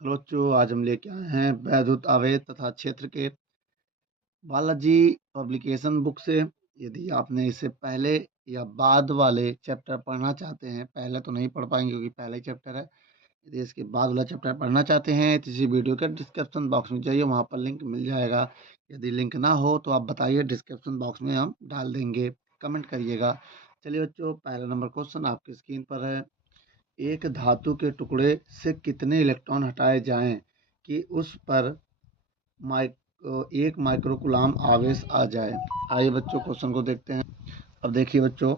Hello बच्चों, आज हम लेके आए हैं वैद्युत आवेश तथा क्षेत्र के बालाजी पब्लिकेशन बुक से। यदि आपने इससे पहले या बाद वाले चैप्टर पढ़ना चाहते हैं, पहले तो नहीं पढ़ पाएंगे क्योंकि पहला ही चैप्टर है। यदि इसके बाद वाला चैप्टर पढ़ना चाहते हैं तो इसी वीडियो के डिस्क्रिप्शन बॉक्स में जाइए, वहाँ पर लिंक मिल जाएगा। यदि लिंक ना हो तो आप बताइए, डिस्क्रिप्शन बॉक्स में हम डाल देंगे, कमेंट करिएगा। चलिए बच्चों, पहला नंबर क्वेश्चन आपकी स्क्रीन पर है। एक धातु के टुकड़े से कितने इलेक्ट्रॉन हटाए जाएं कि उस पर एक माइक्रोकूलाम आवेश आ जाए। आइए बच्चों, क्वेश्चन को देखते हैं। अब देखिए बच्चों,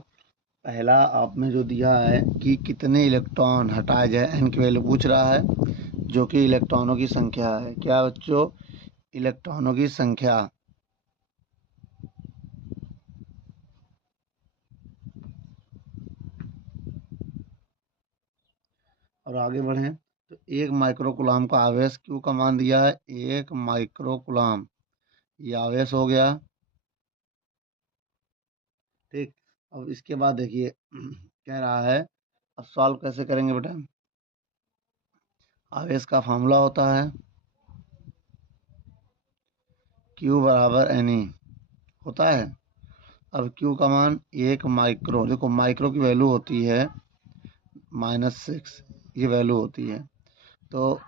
पहला आपने जो दिया है कि कितने इलेक्ट्रॉन हटाए जाए, एन की वैल्यू पूछ रहा है, जो कि इलेक्ट्रॉनों की संख्या है। क्या बच्चों? इलेक्ट्रॉनों की संख्या। और आगे बढ़ें तो एक माइक्रोकूलाम का आवेश क्यू का मान दिया है, एक माइक्रोकूलाम, ये आवेश हो गया। ठीक। अब इसके बाद देखिए कह रहा है, अब सॉल्व कैसे करेंगे बेटा। आवेश का फॉर्मूला होता है Q बराबर NE होता है। अब Q का मान एक माइक्रो, देखो माइक्रो की वैल्यू होती है -6, ये वैल्यू होती है। तो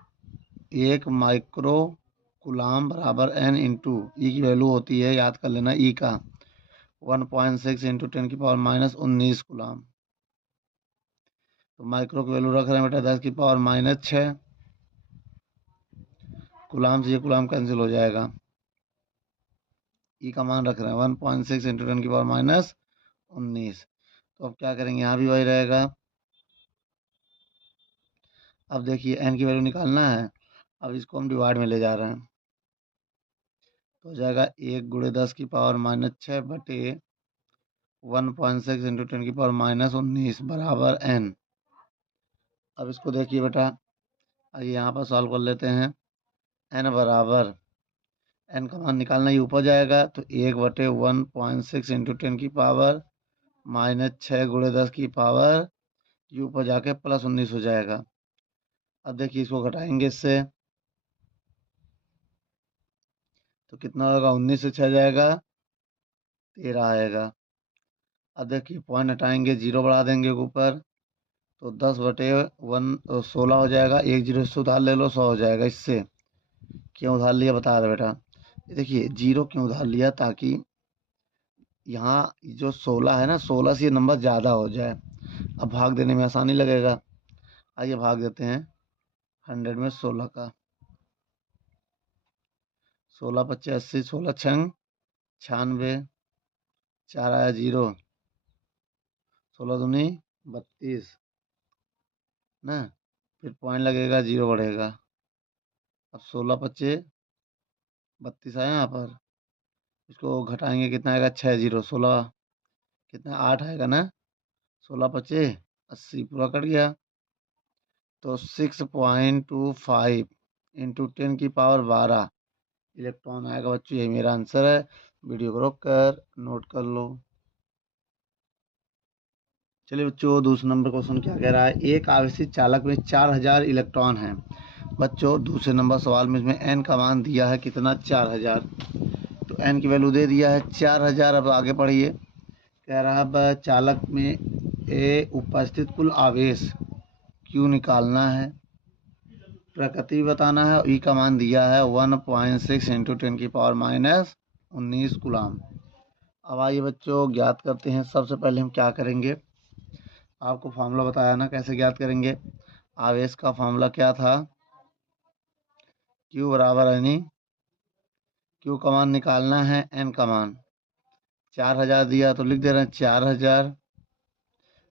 एक माइक्रो कुलाम बराबर n इंटू ई की वैल्यू होती है, याद कर लेना ई का 1.6 इंटू 10⁻19 कुलाम। तो माइक्रो की वैल्यू रख रहे हैं बेटा 10⁻6, कुलाम से ये कुलाम कैंसिल हो जाएगा। ई का मान रख रहे हैं 1.6 इंटू 10⁻19। तो अब क्या करेंगे, यहाँ भी वही रहेगा। अब देखिए एन की वैल्यू निकालना है, अब इसको हम डिवाइड में ले जा रहे हैं, तो हो जाएगा 1 × 10⁻6 बटे 1.6 इंटू 10⁻19 बराबर n। अब इसको देखिए बेटा, आइए यहाँ पर सॉल्व कर लेते हैं। n बराबर, n का मान निकालना, ही ऊपर जाएगा तो 1/1.6 इंटू 10⁻6 × 10 ये ऊपर जाके +19 हो जाएगा। अब देखिए इसको घटाएंगे इससे, तो कितना होगा, 19 से 6 जाएगा 13 आएगा। अब देखिए पॉइंट हटाएंगे, 0 बढ़ा देंगे ऊपर, तो 10/1 16 हो जाएगा। एक 0 से उधार ले लो, 100 हो जाएगा। इससे क्यों उधार लिया बता रहे बेटा। देखिए 0 क्यों उधार लिया, ताकि यहाँ जो 16 है ना, 16 से ये नंबर ज़्यादा हो जाए, अब भाग देने में आसानी लगेगा। आइए भाग देते हैं 100 में 16 का। 16×5 = 80, 16×6 = 96, 4 आया 0, 16×2 = 32 ना, फिर पॉइंट लगेगा, 0 बढ़ेगा। अब 16×5 = 32 आया यहाँ पर, इसको घटाएंगे कितना आएगा, 6 0 16, कितना 8 आएगा ना, 16×5 = 80, पूरा कट गया। तो 6.25 इंटू 10⁻12 इलेक्ट्रॉन आएगा बच्चों, यही मेरा आंसर है। वीडियो को रोक कर नोट कर लो। चलिए बच्चों, दूसरा नंबर क्वेश्चन क्या कह रहा है। एक आवेशित चालक में 4000 इलेक्ट्रॉन हैं। बच्चों दूसरे नंबर सवाल में इसमें n का मान दिया है कितना, 4000। तो n की वैल्यू दे दिया है 4000। अब आगे पढ़िए, कह रहा है चालक में उपस्थित कुल आवेश Q निकालना है, प्रकृति बताना है, ई का मान दिया है 1.6 इंटू 10⁻19 कुलाम। अब आइए बच्चों ज्ञात करते हैं। सबसे पहले हम क्या करेंगे, आपको फार्मूला बताया ना कैसे ज्ञात करेंगे। आवेश का फार्मूला क्या था, Q बराबर NE। Q का मान निकालना है, N का मान 4000 दिया तो लिख दे रहे हैं 4000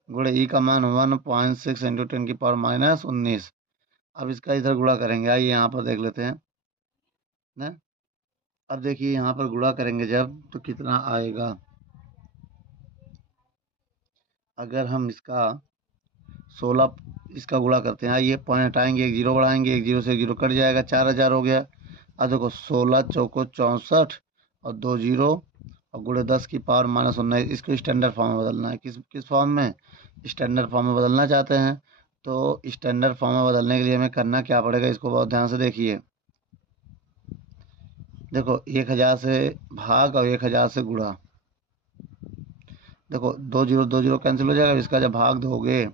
गुणे ई का मान 1.6 इंटू 10⁻19। अब इसका इधर गुणा करेंगे, आइए यहाँ पर देख लेते हैं ना। अब देखिए यहाँ पर गुणा करेंगे जब, तो कितना आएगा। अगर हम इसका 16 इसका गुणा करते हैं, आइए पॉइंट हटाएंगे, एक 0 बढ़ाएंगे, एक 0 से 1 0 कट जाएगा, 4000 हो गया। अब देखो 16 चौको 64 और 2 0 और गुणे 10⁻19, इसको स्टैंडर्ड फॉर्म में बदलना है। किस फॉर्म में, स्टैंडर्ड फॉर्म में बदलना चाहते हैं। तो स्टैंडर्ड फॉर्म में बदलने के लिए हमें करना क्या पड़ेगा, इसको बहुत ध्यान से देखिए। देखो 1000 से भाग और 1000 से गुणा। देखो 2 0 कैंसिल हो जाएगा, इसका जब भाग दोगे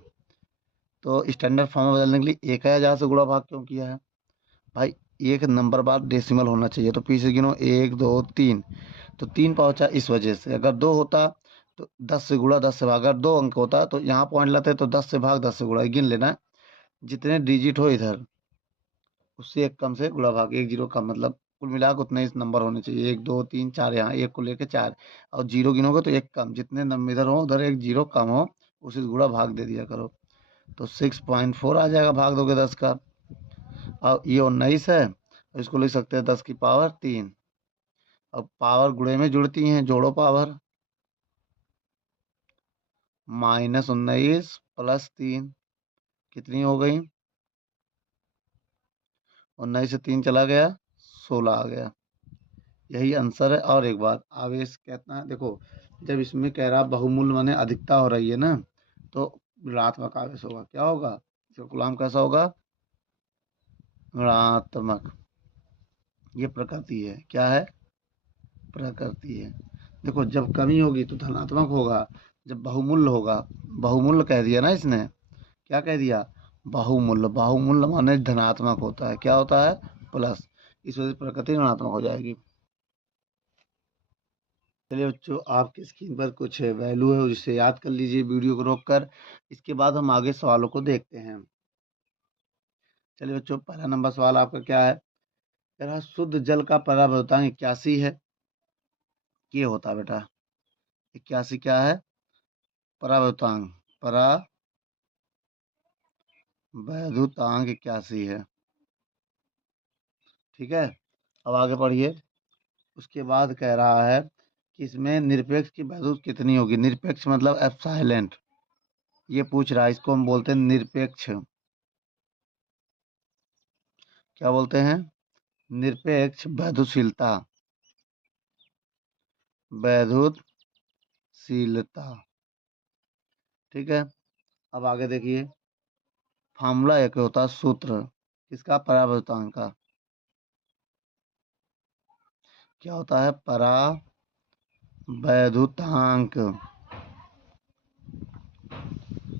तो स्टैंडर्ड फॉर्म में बदलने के लिए 1000 से गुणा भाग क्यों किया है भाई, एक नंबर बाद डेसिमल होना चाहिए, तो पीछे गिनो 1 2 3, तो 3 पहुंचा इस वजह से। अगर 2 होता तो 10 से गुणा 10 से भाग, अगर 2 अंक होता तो यहाँ पॉइंट लाते तो 10 से भाग 10 से गुणा, गिन लेना। जितने डिजिट हो इधर उससे एक कम से गुणा भाग, एक जीरो कम, मतलब कुल मिलाकर उतने इस नंबर होने चाहिए, 1 2 3 4, यहाँ एक को लेके 4, और जीरो गिनोगे तो एक कम, जितने नंबर इधर हो उधर एक जीरो कम हो उसी से गुणा भाग दे दिया करो। तो 6.4 आ जाएगा, भाग दोगे 10 का। अब ये 19 है, इसको लिख सकते हैं 10 की पावर 3। अब पावर गुणे में जुड़ती हैं, जोड़ो पावर। -19 + 3 कितनी हो गई, 19 से 3 चला गया 16 आ गया, यही आंसर है। और एक बात, आवेश कहता है, देखो जब इसमें कह रहा बहुमूल्य माने अधिकता हो रही है ना, तो ऋणात्मक आवेश होगा। क्या होगा, इसका कूलाम कैसा होगा, ऋणात्मक। ये प्रकृति है, क्या है, प्रकृति है। देखो जब कमी होगी तो धनात्मक होगा, जब बहुमूल्य होगा, बहुमूल्य कह दिया ना इसने, क्या कह दिया, बहुमूल्य। बहुमूल्य माने धनात्मक होता है, क्या होता है, प्लस, इस वजह से प्रकृति ऋणात्मक हो जाएगी। चलिए बच्चों, आपकी स्क्रीन पर कुछ वैल्यू है जिसे याद कर लीजिए वीडियो को रोककर, इसके बाद हम आगे सवालों को देखते हैं। चलिए बच्चों, पहला नंबर सवाल आपका क्या है, कह रहा शुद्ध जल का परावर्तनांक 81 है। ये होता है बेटा 81, क्या है, परावर्तनांक, परावैद्युतांक 81 है। ठीक है, अब आगे पढ़िए। उसके बाद कह रहा है कि इसमें निरपेक्ष की वैल्यू कितनी होगी, निरपेक्ष मतलब एप्सिलॉन, ये पूछ रहा है, इसको हम बोलते हैं निरपेक्ष। क्या बोलते हैं, निरपेक्ष वैद्युशीलता, वैद्युशीलता। ठीक है, अब आगे देखिए, फार्मूला एक होता है सूत्र, किसका, परावर्तनांक का, क्या होता है, परावैद्युतांक।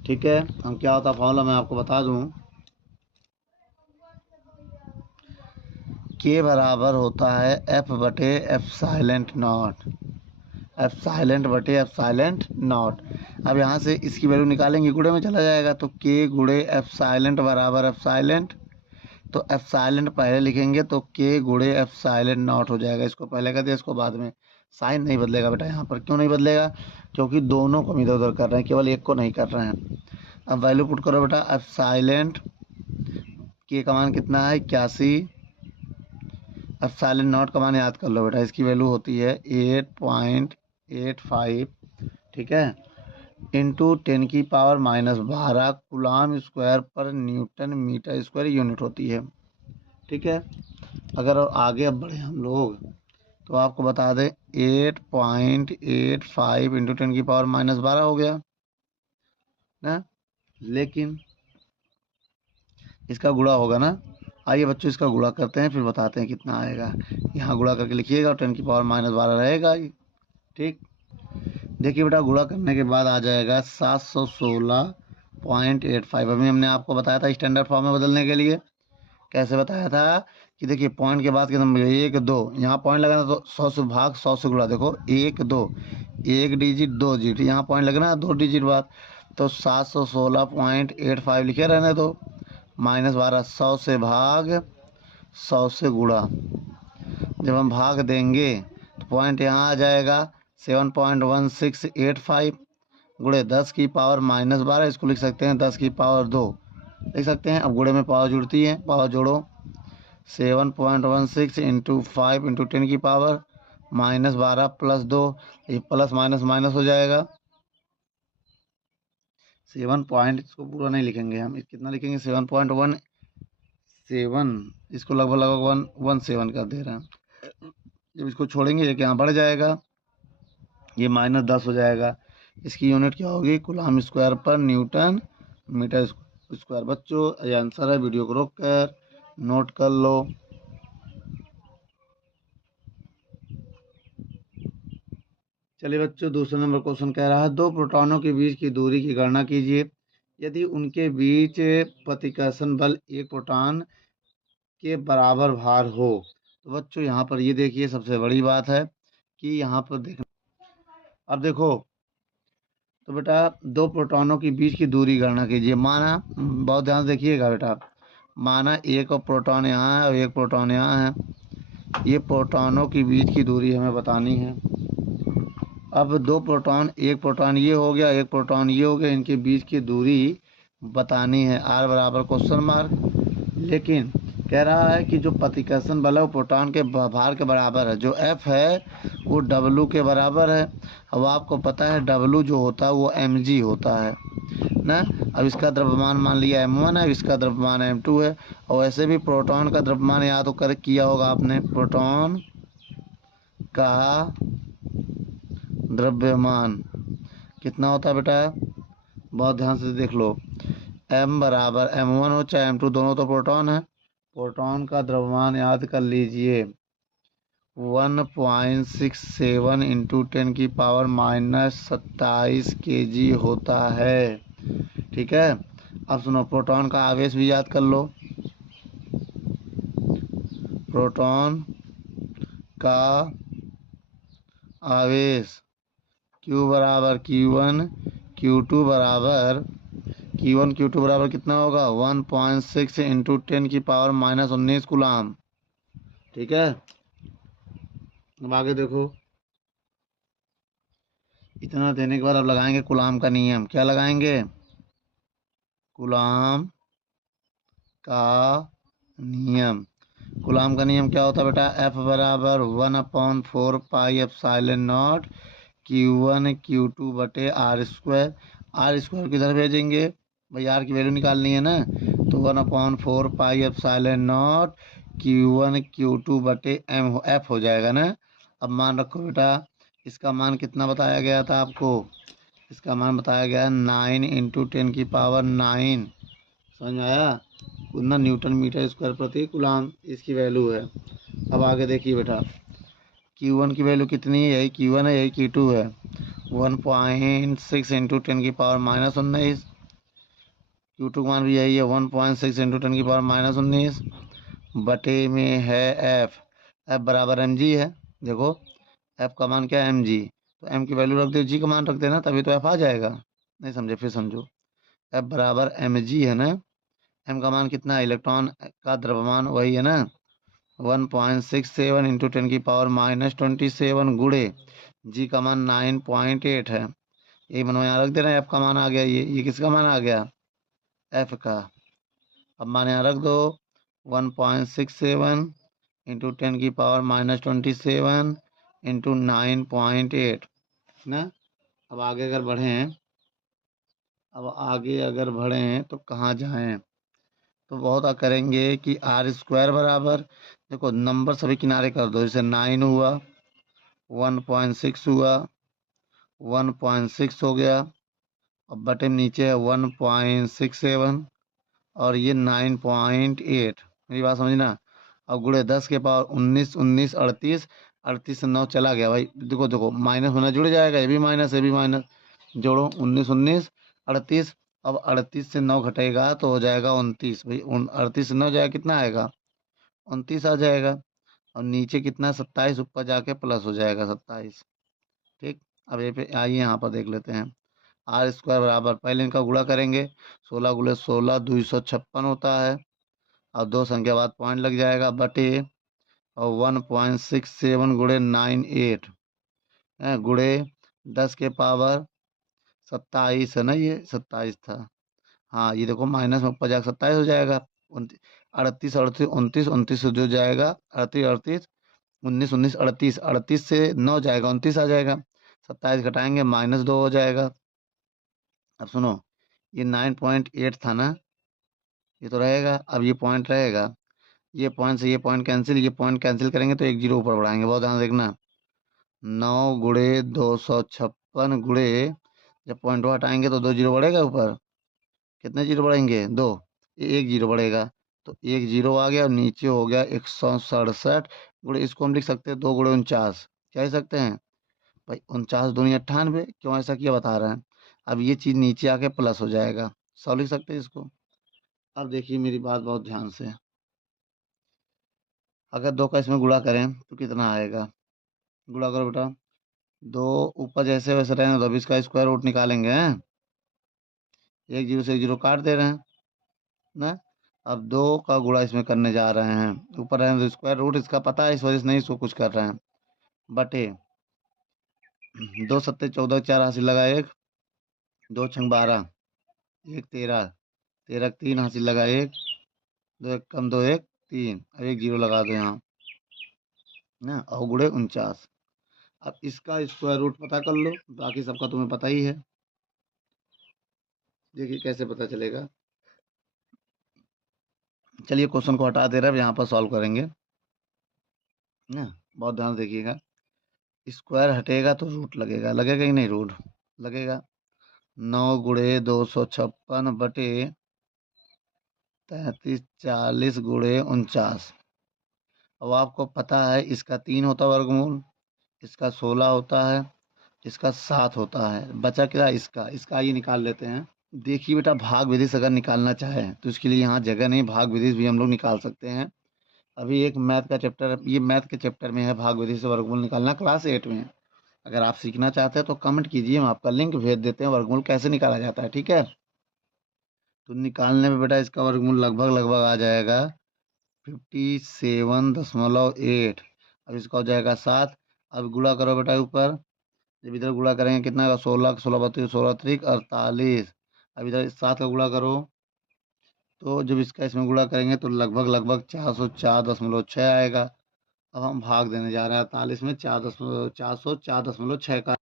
ठीक है, हम क्या होता है फॉर्मूला मैं आपको बता दूं, के बराबर होता है F बटे एप्सिलॉन नॉट, एप्सिलॉन बटे एप्सिलॉन नॉट। अब यहाँ से इसकी वैल्यू निकालेंगे, गुणे में चला जाएगा, तो के गुणे एप्सिलॉन बराबर एप्सिलॉन, तो एप्सिलॉन पहले लिखेंगे तो के गुणे एप्सिलॉन नॉट हो जाएगा। इसको पहले कर दिया, इसको बाद में, साइन नहीं बदलेगा बेटा यहाँ पर। क्यों नहीं बदलेगा, क्योंकि दोनों को हम इधर उधर कर रहे हैं, केवल एक को नहीं कर रहे हैं। अब वैल्यू पुट करो बेटा, एप्सिलॉन के का मान कितना है, 81, एप्सिलॉन नॉट का मान याद कर लो बेटा, इसकी वैल्यू होती है 8.85, ठीक है, इंटू 10 की पावर -12 कूलाम स्क्वायर पर न्यूटन मीटर स्क्वायर यूनिट होती है। ठीक है, अगर आगे अब बढ़े हम लोग तो आपको बता दें 8.85 इंटू 10 की पावर -12 हो गया ना, लेकिन इसका गुणा होगा ना। आइए बच्चों इसका गुणा करते हैं, फिर बताते हैं कितना आएगा। यहाँ गुणा करके लिखिएगा और 10 की पावर -12 रहेगा। ठीक, देखिए बेटा, गुणा करने के बाद आ जाएगा 716.85। अभी हमने आपको बताया था स्टैंडर्ड फॉर्म में बदलने के लिए, कैसे बताया था कि देखिए पॉइंट के बाद के नंबर 1 2, यहाँ पॉइंट लगाना तो 100 से भाग 100 से गुणा। देखो 1 2, एक डिजिट 2 डिजिट, यहाँ पॉइंट लगना है 2 डिजिट बाद, तो 716.85 लिखे रहने दो, -12, 100 से भाग 100 से गुणा। जब हम भाग देंगे तो पॉइंट यहाँ आ जाएगा 7.1685 गुणे 10 की पावर -12, इसको लिख सकते हैं 10 की पावर 2 लिख सकते हैं। अब गुणे में पावर जुड़ती है, पावर जोड़ो, 7.16 इंटू 5 इंटू 10 की पावर -12 + 2, ये प्लस माइनस माइनस हो जाएगा 7 पॉइंट, इसको पूरा नहीं लिखेंगे हम, कितना लिखेंगे 7.17, इसको लगभग लगभग 117 कर दे रहे हैं। जब इसको छोड़ेंगे ये यहाँ बढ़ जाएगा, ये -10 हो जाएगा। इसकी यूनिट क्या होगी, कूलाम स्क्वायर पर न्यूटन मीटर स्क्वायर। बच्चों ये आंसर है, वीडियो को रोक कर नोट कर लो। चलिए बच्चों, दूसरे नंबर क्वेश्चन कह रहा है, दो प्रोटॉनों के बीच की दूरी की गणना कीजिए यदि उनके बीच प्रतिकर्षण बल एक प्रोटॉन के बराबर भार हो। तो बच्चों यहाँ पर ये देखिए, सबसे बड़ी बात है कि यहाँ पर देखना, अब देखो तो बेटा दो प्रोटॉनों के बीच की दूरी गणना कीजिए। माना, बहुत ध्यान से देखिएगा बेटा, माना एक प्रोटॉन यहाँ है और एक प्रोटॉन यहाँ है। ये प्रोटॉनों के बीच की दूरी हमें बतानी है। अब दो प्रोटॉन, एक प्रोटॉन ये हो गया, एक प्रोटॉन ये हो गया, इनके बीच की दूरी बतानी है। आर बराबर क्वेश्चन मार्क। लेकिन कह रहा है कि जो प्रतिकर्षण बल है वो प्रोटॉन के भार के बराबर है। जो एफ है वो डब्लू के बराबर है। अब आपको पता है डब्लू जो होता है वो एम जी होता है ना। अब इसका द्रव्यमान मान लिया m1 है, इसका द्रव्यमान m2 है। और वैसे भी प्रोटॉन का द्रव्यमान याद तो कर किया होगा आपने, प्रोटॉन का द्रव्यमान कितना होता है बेटा, बहुत ध्यान से देख लो। m बराबर m1 हो चाहे m2, दोनों तो प्रोटॉन है। प्रोटॉन का द्रव्यमान याद कर लीजिए 1.67 इंटू 10⁻⁻27 kg होता है। ठीक है। अब सुनो, प्रोटॉन का आवेश भी याद कर लो। प्रोटॉन का आवेश Q बराबर Q1 Q2 बराबर Q1 Q2 बराबर कितना होगा 1.6 इंटू 10⁻⁻19 कूलाम। ठीक है। अब आगे देखो, इतना देने के बाद अब लगाएंगे कूलाम का नियम। क्या लगाएंगे, कूलाम का नियम। कूलाम का नियम क्या होता है बेटा, F बराबर 1/4 पाई एप्सिलॉन Q1 Q2 बटे आर स्क्वायर। आर स्क्वायर किधर भेजेंगे भाई, आर की वैल्यू निकालनी है ना। तो 1/4 पाई एप्सिलॉन Q1 Q2 बटे एफ हो जाएगा ना। अब मान रखो बेटा, इसका मान कितना बताया गया था आपको, इसका मान बताया गया है 9 इंटू 10⁻⁹। समझ में आया, उतना न्यूटन मीटर स्क्वायर प्रति कूलाम इसकी वैल्यू है। अब आगे देखिए बेटा, Q1 की वैल्यू कितनी है, यही Q1 है यही Q2 है। 1.6 इंटू 10⁻⁻19। Q2 का मान भी यही है 1.6 इंटू 10⁻⁻19 बटे में है F। F बराबर mg है। देखो F का मान क्या है, mg। तो m की वैल्यू रख दो, g का मान रख देना, तभी तो F आ जाएगा। नहीं समझे, फिर समझो। F बराबर mg है ना। m का मान कितना है, इलेक्ट्रॉन का द्रव्यमान वही है ना, 1.67 इंटू 10⁻⁻27 गुणे g का मान 9.8 है। यही मनो यहाँ रख देना, f का मान आ गया, ये किसका मान आ गया, f का। अब मान यहाँ रख दो 1.67 इंटू 10⁻⁻27 इंटू 9.8 ना। अब आगे अगर बढ़ें, तो कहाँ जाएं, तो बहुत करेंगे कि आर स्क्वायर बराबर, देखो नंबर सभी किनारे कर दो, जैसे 9 हुआ, 1.6 हुआ, 1.6 हो गया, अब बटे में नीचे है 1.67 और ये 9.8। मेरी बात समझना। अब गुणे 10 के पावर 19, 19 38, 38 से 9 चला गया भाई, देखो देखो माइनस होना जुड़ जाएगा, ये भी माइनस ये भी माइनस, जोड़ो 19 19 38। अब 38 से 9 घटेगा तो हो जाएगा 29 भाई, 38 से 9 जाएगा कितना आएगा 29 आ जाएगा। और नीचे कितना 27, ऊपर जाके प्लस हो जाएगा 27। ठीक। अब ये पे आइए यहाँ पर देख लेते हैं, आर स्क्वायर बराबर, पहले इनका गुणा करेंगे, 16 गुणे 16 256 होता है, और दो संख्या बाद पॉइंट लग जाएगा, बटे और 1.67 गुणे 98 है, गुणे 10 के पावर 27 है ना, ये 27 था। हाँ ये देखो माइनस में ऊपर जाकर 27 हो जाएगा। 38 38 29 29 से जो जाएगा 38 38 19 19 38, 38 से 9 जाएगा 29 आ जाएगा, 27 घटाएंगे -2 हो जाएगा। अब सुनो, ये 9.8 था ना, ये तो रहेगा, अब ये पॉइंट रहेगा, ये पॉइंट से ये पॉइंट कैंसिल, ये पॉइंट कैंसिल करेंगे तो एक जीरो ऊपर बढ़ाएंगे, बहुत ध्यान देखना। 9 गुणे 256 गुणे, जब पॉइंट हटाएंगे तो 2 जीरो बढ़ेगा ऊपर, कितने जीरो बढ़ेंगे? 2। ये 1 जीरो बढ़ेगा, तो 1 जीरो आ गया और नीचे हो गया 167 गुणे, इसको हम लिख सकते हैं 2 गुणे 49। क्या लिख सकते हैं भाई? 49 दूनी 98। क्यों ऐसा किया बता रहे हैं। अब ये चीज़ नीचे आके प्लस हो जाएगा, 100 लिख सकते हैं इसको। अब देखिए मेरी बात बहुत ध्यान से, अगर 2 का इसमें गुणा करें तो कितना आएगा? गुणा करो बेटा। 2 ऊपर जैसे वैसे रहेंगे तो अब इसका स्क्वायर रूट निकालेंगे हैं। 1 जीरो से 1 जीरो काट दे रहे हैं ना। अब 2 का गुणा इसमें करने जा रहे हैं, ऊपर रहेंगे तो स्क्वायर रूट इसका पता है, इस वजह से नहीं इसको कुछ कर रहे हैं। बटे 2 सत्ते 14, 4 हासिल लगा 1, 2 छंग 12, 1 13, 13 3 हासिल लगा 1, 2 एक कम 2 1 3, अब 1 जीरो लगा दो यहाँ ना, और गुणे 49। अब इसका स्क्वायर रूट पता कर लो, बाकी सबका तुम्हें पता ही है। देखिए कैसे पता चलेगा। चलिए क्वेश्चन को हटा दे रहे हैं, अब यहाँ पर सॉल्व करेंगे ना। बहुत ध्यान से देखिएगा। स्क्वायर हटेगा तो रूट लगेगा, लगेगा कि नहीं? रूट लगेगा। 9 गुणे 256 बटे 33 40 गुणे 49। अब आपको पता है इसका 3 होता है वर्गमूल, इसका 16 होता है, इसका 7 होता है, बचा क्या? इसका ये निकाल लेते हैं। देखिए बेटा, भाग विधि से अगर निकालना चाहें तो इसके लिए यहाँ जगह नहीं, भाग विधि से भी हम लोग निकाल सकते हैं। अभी एक मैथ का चैप्टर, ये मैथ के चैप्टर में है, भाग विधि से वर्गमूल निकालना, क्लास 8 में है। अगर आप सीखना चाहते हैं तो कमेंट कीजिए, हम आपका लिंक भेज देते हैं, वर्गमूल कैसे निकाला जाता है, ठीक है। तो निकालने में बेटा इसका वर्गमूल लगभग लगभग आ जाएगा 57.8। अब इसका हो जाएगा 7। अब गुणा करो बेटा ऊपर, जब इधर गुणा करेंगे कितना का? 16 16 32 16 त्रिक 48। अब इधर 7 का गुणा करो, तो जब इसका इसमें गुणा करेंगे तो लगभग लगभग 404.6 आएगा। अब हम भाग देने जा रहे हैं 48 में 404.6 का।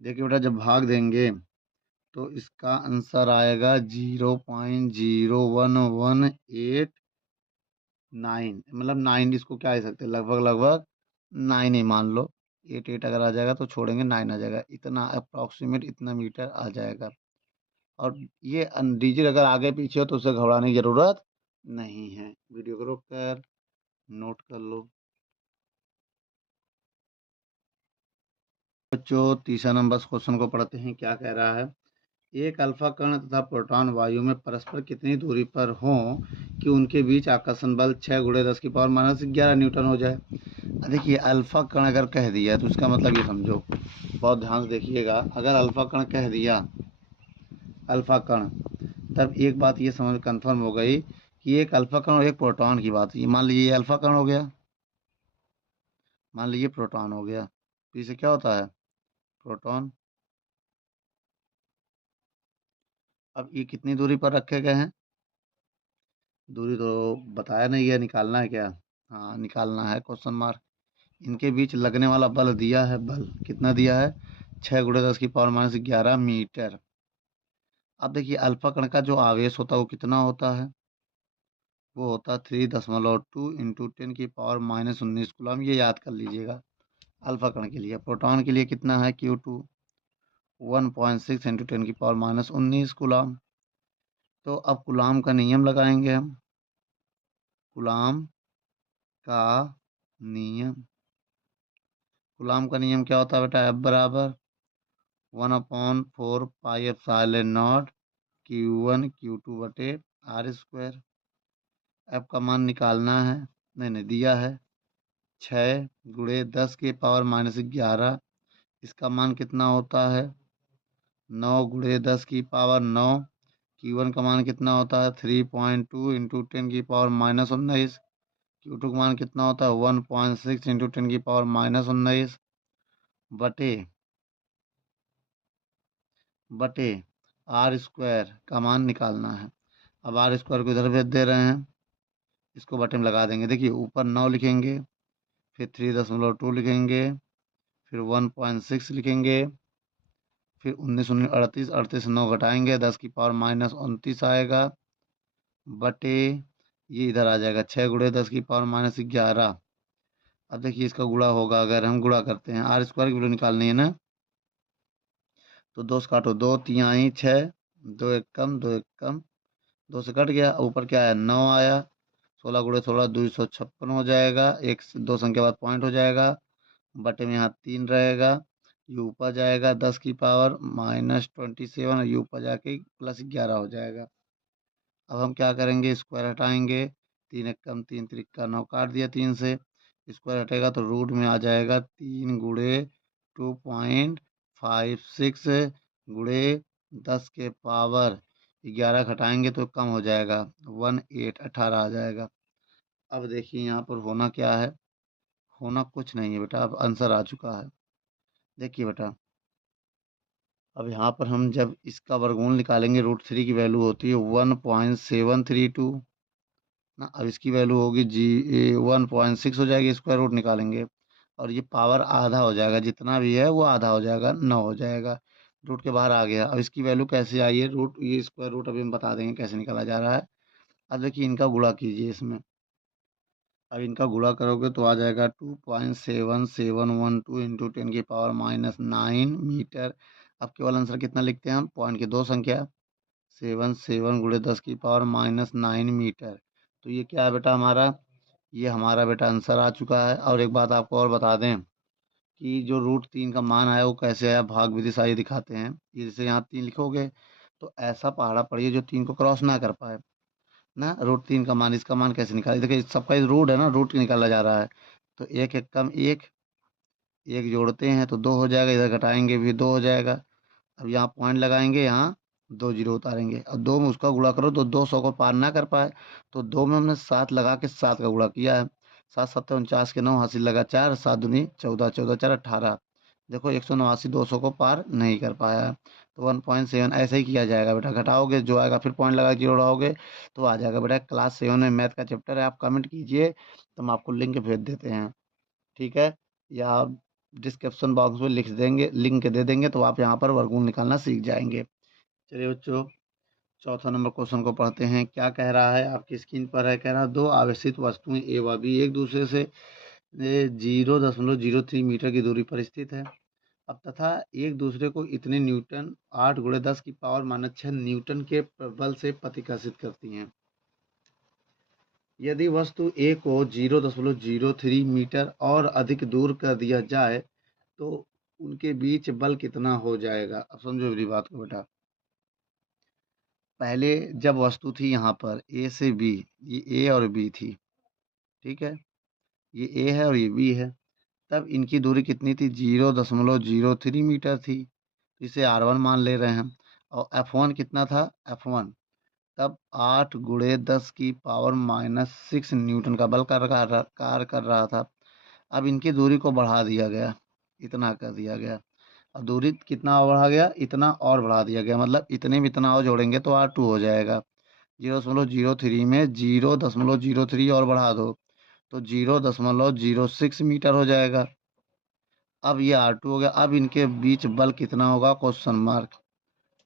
देखिए बेटा, जब भाग देंगे तो इसका आंसर आएगा 0.01189, मतलब 9, इसको क्या कह सकते हैं, लगभग लगभग 9 ही मान लो। 8 अगर आ जाएगा तो छोड़ेंगे, 9 आ जाएगा, इतना अप्रॉक्सीमेट इतना मीटर आ जाएगा। और ये डिजिट अगर आगे पीछे हो तो उसे घबराने की जरूरत नहीं है। वीडियो को रोक कर नोट कर लो बच्चों। तीसरा नंबर क्वेश्चन को पढ़ते हैं, क्या कह रहा है। एक अल्फा कण तथा प्रोटॉन वायु में परस्पर कितनी दूरी पर हों कि उनके बीच आकर्षण बल 6 गुणे 10 की पावर -11 न्यूटन हो जाए। देखिए अल्फा कण अगर कह दिया तो इसका मतलब ये समझो, बहुत ध्यान से देखिएगा। अगर अल्फा कण कह दिया, अल्फा कण, तब एक बात ये समझ कंफर्म हो गई कि एक अल्फा कण और एक प्रोटॉन की बात। ये मान लीजिए अल्फा कण हो गया, मान लीजिए प्रोटॉन हो गया, तो इसे क्या होता है? प्रोटॉन। अब ये कितनी दूरी पर रखे गए हैं? दूरी तो बताया नहीं है, निकालना है क्या? हाँ निकालना है, क्वेश्चन मार्क। इनके बीच लगने वाला बल दिया है, बल कितना दिया है? 6 गुणे 10 की पावर -11 मीटर। अब देखिए अल्फा कण का जो आवेश होता है वो कितना होता है? वो होता है 3.2 इंटू 10 की पावर -19 कूलम। ये याद कर लीजिएगा अल्फा कण के लिए। प्रोटॉन के लिए कितना है? Q2 1.6 इंटू 10 की पावर -19 कूलम। तो अब कूलम का नियम लगाएंगे हम। कूलम का नियम, कूलम का नियम क्या होता है बेटा? F बराबर 1/4 pi epsilon not Q1 Q2 बटे R स्क्वायर। F का मान निकालना है, नहीं दिया है 6 गुणे 10 की पावर -11। इसका मान कितना होता है? 9 गुणे 10 की पावर 9। Q1 का मान कितना होता है? 3.2 इंटू 10 की पावर -19। Q2 का मान कितना होता है? 1.6 इंटू 10 की पावर -19 बटे बटे आर स्क्वायर का मान निकालना है। अब आर स्क्वायर को इधर भेज दे रहे हैं, इसको बटे में लगा देंगे। देखिए ऊपर 9 लिखेंगे, फिर 3.2 लिखेंगे, फिर 1.6 लिखेंगे, फिर 19 19 38, 38 से 9 घटाएंगे, 10 की पावर -29 आएगा बटे ये इधर आ जाएगा 6 गुणे 10 की पावर -11। अब देखिए इसका गुणा होगा, अगर हम गुणा करते हैं आर स्क्वायर की वैल्यू निकालनी है ना, तो 2 से काटो, 2 तिहाई 6, 2 एक कम 2 एक कम, 2 से कट गया, ऊपर क्या आया 9 आया, 16 गुणे 16 256 हो जाएगा, एक 2 संख्या बाद पॉइंट हो जाएगा, बटे में यहाँ 3 रहेगा, ये ऊपर जाएगा 10 की पावर -27 और ये ऊपर जाके +11 हो जाएगा। अब हम क्या करेंगे, स्क्वायर हटाएंगे, 3 एक कम 3 त्रिका 9 काट दिया 3 से, स्क्वायर हटेगा तो रूट में आ जाएगा 3 गुणे 2.56 गुणे 10 के पावर 11 घटाएंगे तो कम हो जाएगा 18 आ जाएगा। अब देखिए यहाँ पर होना क्या है, होना कुछ नहीं है बेटा, अब आंसर आ चुका है। देखिए बेटा, अब यहाँ पर हम जब इसका वर्गमूल निकालेंगे, √3 की वैल्यू होती है 1.732 ना, अब इसकी वैल्यू होगी 1.6 हो जाएगी, स्क्वायर रूट निकालेंगे और ये पावर आधा हो जाएगा, जितना भी है वो आधा हो जाएगा, 9 हो जाएगा, रूट के बाहर आ गया। अब इसकी वैल्यू कैसे आई है, रूट ये स्क्वायर रूट अभी हम बता देंगे कैसे निकाला जा रहा है। अब देखिए इनका गुणा कीजिए इसमें, अब इनका गुणा करोगे तो आ जाएगा 2.7712 इंटू 10 की पावर -9 मीटर। अब केवल आंसर कितना लिखते हैं हम, पॉइंट की 2 संख्या 77 गुणे 10 की पावर -9 मीटर। तो ये क्या है बेटा हमारा, ये हमारा बेटा आंसर आ चुका है। और एक बात आपको और बता दें कि जो √3 का मान आया वो कैसे आया, भाग विधि से आइए दिखाते हैं। ये जैसे यहाँ 3 लिखोगे तो ऐसा पहाड़ा पढ़िए जो 3 को क्रॉस ना कर पाए ना, √3 का मान, इसका मान कैसे निकाले, देखिए सबका रूट है ना, रूट निकाला जा रहा है। तो एक एक कम एक, एक जोड़ते हैं तो 2 हो जाएगा, इधर घटाएंगे भी 2 हो जाएगा। अब यहाँ पॉइंट लगाएंगे, यहाँ 2 जीरो उतारेंगे और 2 में उसका गुणा करो तो 200 को पार ना कर पाए, तो 2 में हमने 7 लगा के 7 का गुणा किया है। 7 7 49 के 9 हासिल लगा 4, 7 दूनी 14, 14 4 18। देखो 189 200 को पार नहीं कर पाया है, तो 1.7 ऐसे ही किया जाएगा बेटा, घटाओगे जो आएगा फिर पॉइंट लगा के जोड़ाओगे तो आ जाएगा बेटा। क्लास 7 में मैथ का चैप्टर है, आप कमेंट कीजिए तो हम आपको लिंक भेज देते हैं, ठीक है, या आप डिस्क्रिप्शन बॉक्स में लिख देंगे, लिंक दे देंगे तो आप यहाँ पर वर्गमूल निकालना सीख जाएंगे। चलिए बच्चों, चौथा नंबर क्वेश्चन को पढ़ते हैं। क्या कह रहा है, आपकी स्क्रीन पर है, कह रहा है 2 आवेशित वस्तुएं ए व बी एक दूसरे से 0.03 मीटर की दूरी पर स्थित है, अब तथा एक दूसरे को इतने न्यूटन 8 गुणे 10 की पावर -6 न्यूटन के बल से प्रतिकर्षित करती हैं। यदि वस्तु ए को 0.03 मीटर और अधिक दूर कर दिया जाए तो उनके बीच बल कितना हो जाएगा। अब समझो मेरी बात को बेटा, पहले जब वस्तु थी यहाँ पर ए से बी, ये ए और बी थी, ठीक है, ये ए है और ये बी है, तब इनकी दूरी कितनी थी, 0.03 मीटर थी, इसे R1 मान ले रहे हैं। और F1 कितना था, F1 तब 8 गुणे 10 की पावर -6 न्यूटन का बल कार्य कर रहा था। अब इनकी दूरी को बढ़ा दिया गया, इतना कर दिया गया, अब दूरी कितना और बढ़ा गया, इतना और बढ़ा दिया गया, मतलब इतने में इतना और जोड़ेंगे तो R2 हो जाएगा। 0.03 में 0.03 और बढ़ा दो तो 0.06 मीटर हो जाएगा। अब ये R2 हो गया, अब इनके बीच बल कितना होगा, क्वेश्चन मार्क।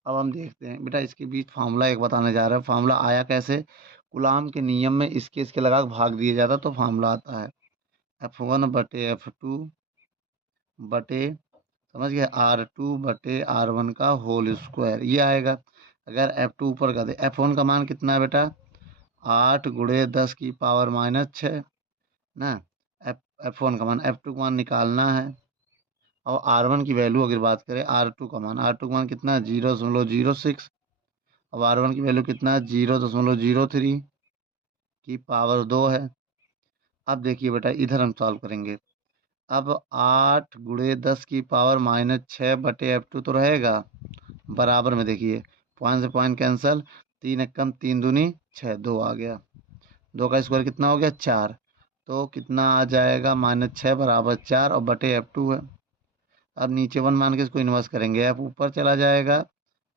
अब हम देखते हैं बेटा, इसके बीच फार्मूला एक बताने जा रहा है। फार्मूला आया कैसे, कूलाम के नियम में इसके लगा के भाग दिया जाता तो फार्मूला आता है F1 बटे F2 बटे, समझ गए, R2 बटे R1 का होल स्क्वायर, ये आएगा। अगर F2 ऊपर का दे, F1 का मान कितना है बेटा, 8 गुणे 10 की पावर -6 ना, F1 का मान, F2 का मान निकालना है। और R1 की वैल्यू अगर बात करें, R2 का मान, R2 का मान कितना है 0.06, अब R1 की वैल्यू कितना है 0.03 की पावर 2 है। अब देखिए बेटा इधर हम सॉल्व करेंगे, अब 8 गुणे 10 की पावर -6 बटे F2 तो रहेगा, बराबर में देखिए पॉइंट से पॉइंट कैंसल, 3 एक कम 3 दूनी 6, 2 आ गया, 2 का स्क्वायर कितना हो गया 4, तो कितना आ जाएगा -6 बराबर 4 और बटे F2 है। अब नीचे 1 मान के इसको इन्वर्स करेंगे, F ऊपर चला जाएगा,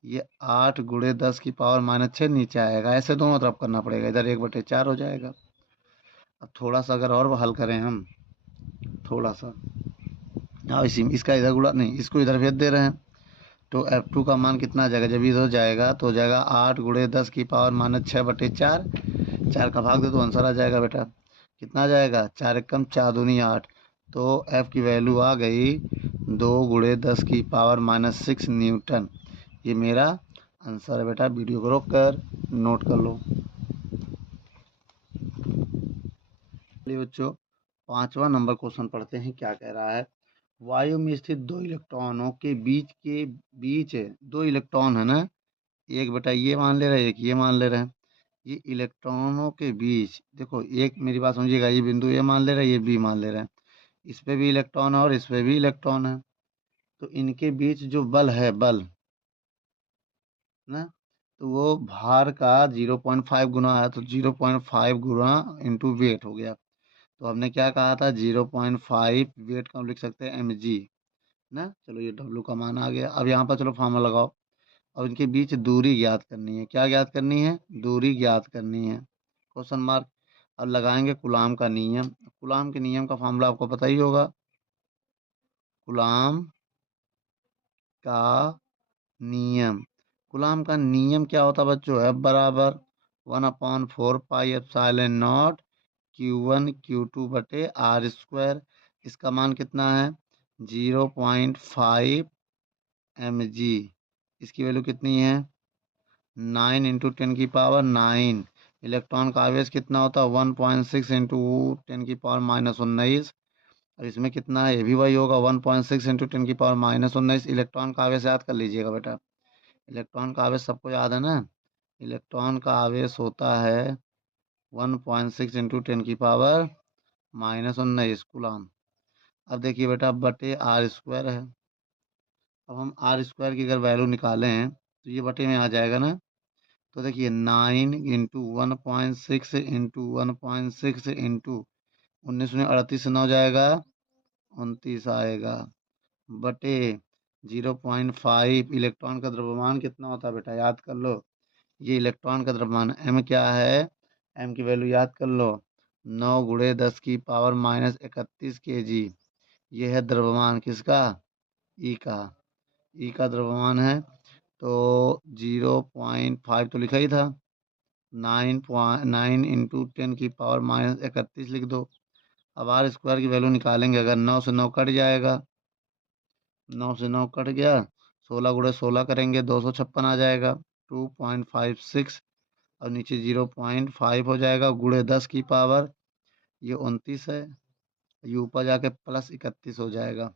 ये 8 गुणे 10 की पावर -6 नीचे आएगा, ऐसे दोनों तरफ करना पड़ेगा, इधर 1/4 हो जाएगा। अब थोड़ा सा अगर और हल करें हम, थोड़ा सा, हाँ इसी इसका इधर गुणा नहीं, इसको इधर भेज दे रहे हैं, तो F2 का मान कितना आ जाएगा, जब इधर जाएगा तो हो जाएगा 8 गुणे 10 की पावर -6/4, 4 का भाग दे तो आंसर आ जाएगा बेटा, कितना आ जाएगा, 4 एक कम 4 दूनी 8, तो F की वैल्यू आ गई 2 गुणे 10 की पावर -6 न्यूटन, ये मेरा आंसर है बेटा, वीडियो को रोक कर नोट कर लो। चलिए बच्चों, 5वां नंबर क्वेश्चन पढ़ते हैं, क्या कह रहा है। वायु में स्थित दो इलेक्ट्रॉनों के बीच दो इलेक्ट्रॉन है ना, एक बेटा ये मान ले रहे हैं, एक ये मान ले रहे हैं। ये इलेक्ट्रॉनों के बीच देखो, एक मेरी बात समझिएगा, ये बिंदु ए मान ले रहा है, ये बी मान ले रहे हैं। इस पे भी इलेक्ट्रॉन है और इस पे भी इलेक्ट्रॉन है। तो इनके बीच जो बल है, बल ना, तो वो भार का 0.5 गुना है, तो 0.5 गुना इंटू वेट हो गया। तो हमने क्या कहा था, 0.5 वेट का हम लिख सकते हैं mg ना। चलो ये डब्लू का मान आ गया। अब यहाँ पर चलो फार्मूला लगाओ। और इनके बीच दूरी ज्ञात करनी है। क्या ज्ञात करनी है, दूरी ज्ञात करनी है, क्वेश्चन मार्क। अब लगाएंगे कूलाम का नियम। कूलाम के नियम का फार्मूला आपको पता ही होगा। कूलाम का नियम, कूलाम का नियम क्या होता है बच्चों, F बराबर 1/4 pi epsilon not Q1 Q2/r²। इसका मान कितना है, 0.5 mg। इसकी वैल्यू कितनी है, 9 × 10⁻⁹। इलेक्ट्रॉन का आवेश कितना होता है, 1.6 × 10⁻−19। और इसमें कितना है, ये भी वही होगा, 1.6 × 10⁻−19। इलेक्ट्रॉन का आवेश याद कर लीजिएगा बेटा। इलेक्ट्रॉन का आवेश सबको याद है ना। इलेक्ट्रॉन का आवेश होता है 1.6 × 10⁻−19 कूलाम। अब देखिए बेटा, बटे r² है। अब हम r² की अगर वैल्यू निकालें तो ये बटे में आ जाएगा ना। तो देखिए 9 × 1.6 × 1.6 इंटू 1938 से 9 जाएगा, 29 आएगा, बटे 0.5। इलेक्ट्रॉन का द्रव्यमान कितना होता है बेटा, याद कर लो। ये इलेक्ट्रॉन का द्रव्यमान m क्या है, m की वैल्यू याद कर लो, 9 × 10⁻−31 kg। ये है द्रव्यमान किसका, E का। E का द्रव्यमान है। तो 0.5 तो लिखा ही था, 9 × 10⁻31 लिख दो। अब r² की वैल्यू निकालेंगे, अगर 9 से 9 कट जाएगा, 9 से 9 कट गया, 16 × 16 करेंगे, 256 आ जाएगा, 2.56। और नीचे 0.5 हो जाएगा, गुणे 10 की पावर, ये 29 है, ये ऊपर जाके +31 हो जाएगा।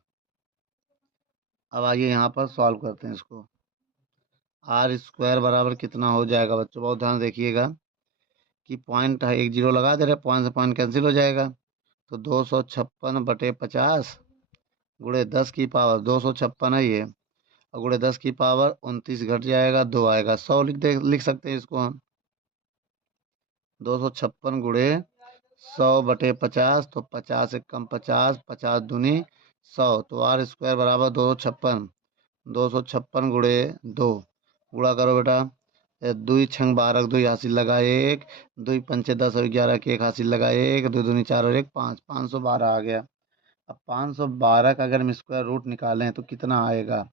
अब आइए यहाँ पर सॉल्व करते हैं इसको। r² बराबर कितना हो जाएगा बच्चों, बहुत ध्यान देखिएगा कि पॉइंट है, एक जीरो लगा दे रहे, पॉइंट से पॉइंट कैंसिल हो जाएगा। तो 256/50 गुणे 10 की पावर, 256 है ये, और गुणे 10 की पावर 29 घट जाएगा, 2 आएगा, 100 लिख सकते हैं इसको हम। 256 गुणे 100/50, तो 50 से कम 50, 50 दूनी 100, तो r² बराबर 256। 256 गुणे 2, गुणा करो बेटा, 2×6 = 12, 2 हासिल लगा 1, 2×5 = 10 और 11 के 1 हासिल लगा 1, 2 दूनी 4 और 1 5, 512 आ गया। अब 512 का अगर हम स्क्वायर रूट निकालें तो कितना आएगा,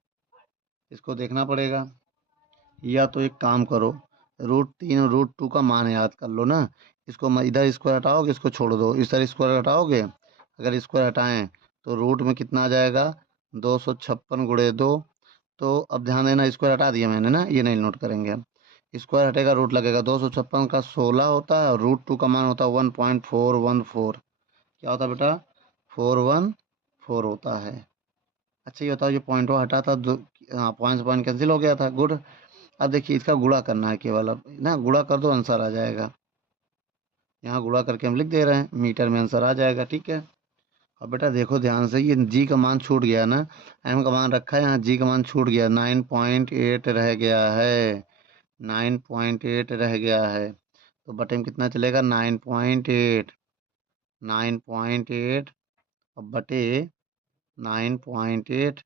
इसको देखना पड़ेगा। या तो एक काम करो, √3 और √2 का मान याद कर लो ना। इसको इधर स्क्वायर हटाओगे, इसको छोड़ दो, इस तरह स्क्वायर हटाओगे, अगर स्क्वायर हटाएं तो रूट में कितना आ जाएगा, 256 गुणे 2। तो अब ध्यान देना, स्क्वायर हटा दिया मैंने ना, ये नहीं नोट करेंगे हम। स्क्वायर हटेगा, रूट लगेगा, 256 का 16 होता है और √2 का मान होता है 1.414। क्या होता है बेटा, 414 होता है। अच्छा ये बताओ, ये पॉइंट हटा था, हाँ, पॉइंट से पॉइंट कैंसिल हो गया था, गुड। अब देखिए इसका गुणा करना है केवल, अब ना गुणा कर दो, आंसर आ जाएगा। यहाँ गुणा करके हम लिख दे रहे हैं, मीटर में आंसर आ जाएगा, ठीक है। अब बेटा देखो ध्यान से, ये जी का मान छूट गया ना, एम का मान रखा है यहाँ, जी का मान छूट गया, 9.8 रह गया है, 9.8 रह गया है। तो बटे में कितना चलेगा, 9.8, 9.8, अब बटे 9.8,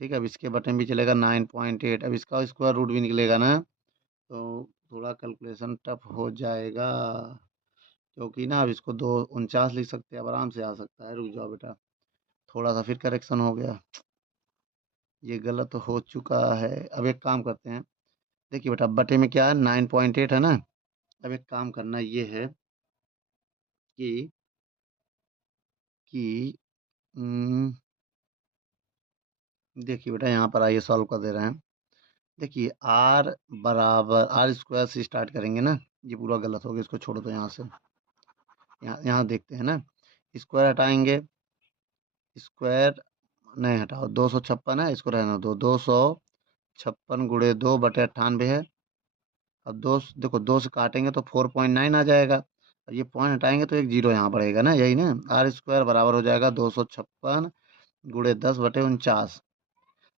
ठीक है। अब इसके बटन भी चलेगा 9.8। अब इसका स्क्वायर रूट भी निकलेगा ना, तो थोड़ा कैलकुलेशन टफ हो जाएगा, क्योंकि ना अब इसको 249 लिख सकते हैं, अब आराम से आ सकता है। रुक जाओ बेटा, थोड़ा सा फिर करेक्शन हो गया, ये गलत हो चुका है। अब एक काम करते हैं, देखिए बेटा बटे में क्या है, 9.8 है ना। अब एक काम करना ये है कि कि देखिए बेटा यहाँ पर आइए, सॉल्व कर दे रहे हैं। देखिए आर बराबर आर स्क्वायर से स्टार्ट करेंगे ना, ये पूरा गलत हो गया, इसको छोड़ दो यहाँ से। यहाँ यहाँ देखते हैं ना, स्क्वायर हटाएंगे, स्क्वायर नहीं हटाओ, 256 है, इसको रहने दो, 256 गुणे 2/98 है। अब दो देखो, 2 से काटेंगे तो 4.9 आ जाएगा, और ये पॉइंट हटाएंगे तो एक जीरो यहाँ बढ़ेगा ना, यही ना। आर स्क्वायर बराबर हो जाएगा 256 गुणे 10/49,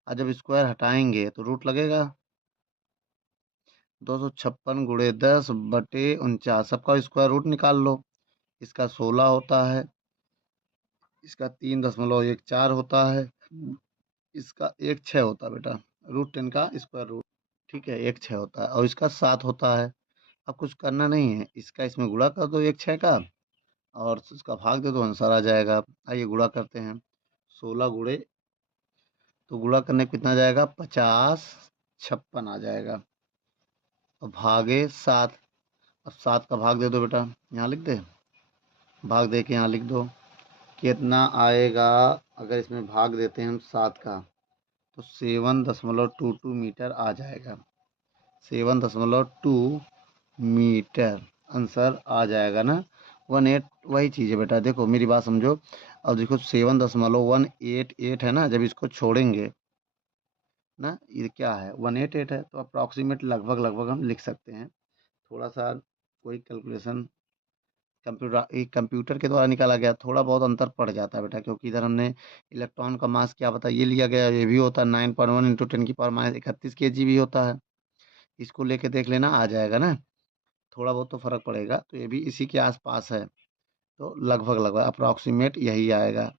और जब स्क्वायर हटाएंगे तो रूट लगेगा, 256 गुणे 10/49, सबका स्क्वायर रूट निकाल लो। इसका 16 होता है, इसका 3.14 होता है, इसका 1.6 होता है बेटा, √10 का स्क्वायर रूट। ठीक है, 1.6 होता है, और इसका 7 होता है। अब कुछ करना नहीं है, इसका इसमें गुणा कर दो 1.6 का, और उसका भाग दे दो, आंसर आ जाएगा। आइए गुणा करते हैं, 16 गुणे, तो गुणा करने पे कितना जाएगा, 5056 आ जाएगा, और भागे 7। अब 7 का भाग दे दो बेटा, यहाँ लिख दे, भाग दे के यहाँ लिख दो, कितना आएगा। अगर इसमें भाग देते हैं हम 7 का, तो 7.22 मीटर आ जाएगा, 7.2 मीटर आंसर आ जाएगा ना। 18 वही चीज़ है बेटा, देखो मेरी बात समझो। अब देखो 7.188 है ना, जब इसको छोड़ेंगे ना, ये क्या है 188 है, तो अप्रॉक्सीमेट लगभग लगभग हम लिख सकते हैं। थोड़ा सा कोई कैलकुलेशन कंप्यूटर के द्वारा निकाला गया, थोड़ा बहुत अंतर पड़ जाता है बेटा, क्योंकि इधर हमने इलेक्ट्रॉन का मास क्या पता ये लिया गया, ये भी होता है 9.1 इंटू 10⁻31 kg भी होता है। इसको लेके देख लेना, आ जाएगा ना, थोड़ा बहुत तो फर्क पड़ेगा, तो ये भी इसी के आसपास है, तो लगभग लगभग अप्रॉक्सीमेट यही आएगा,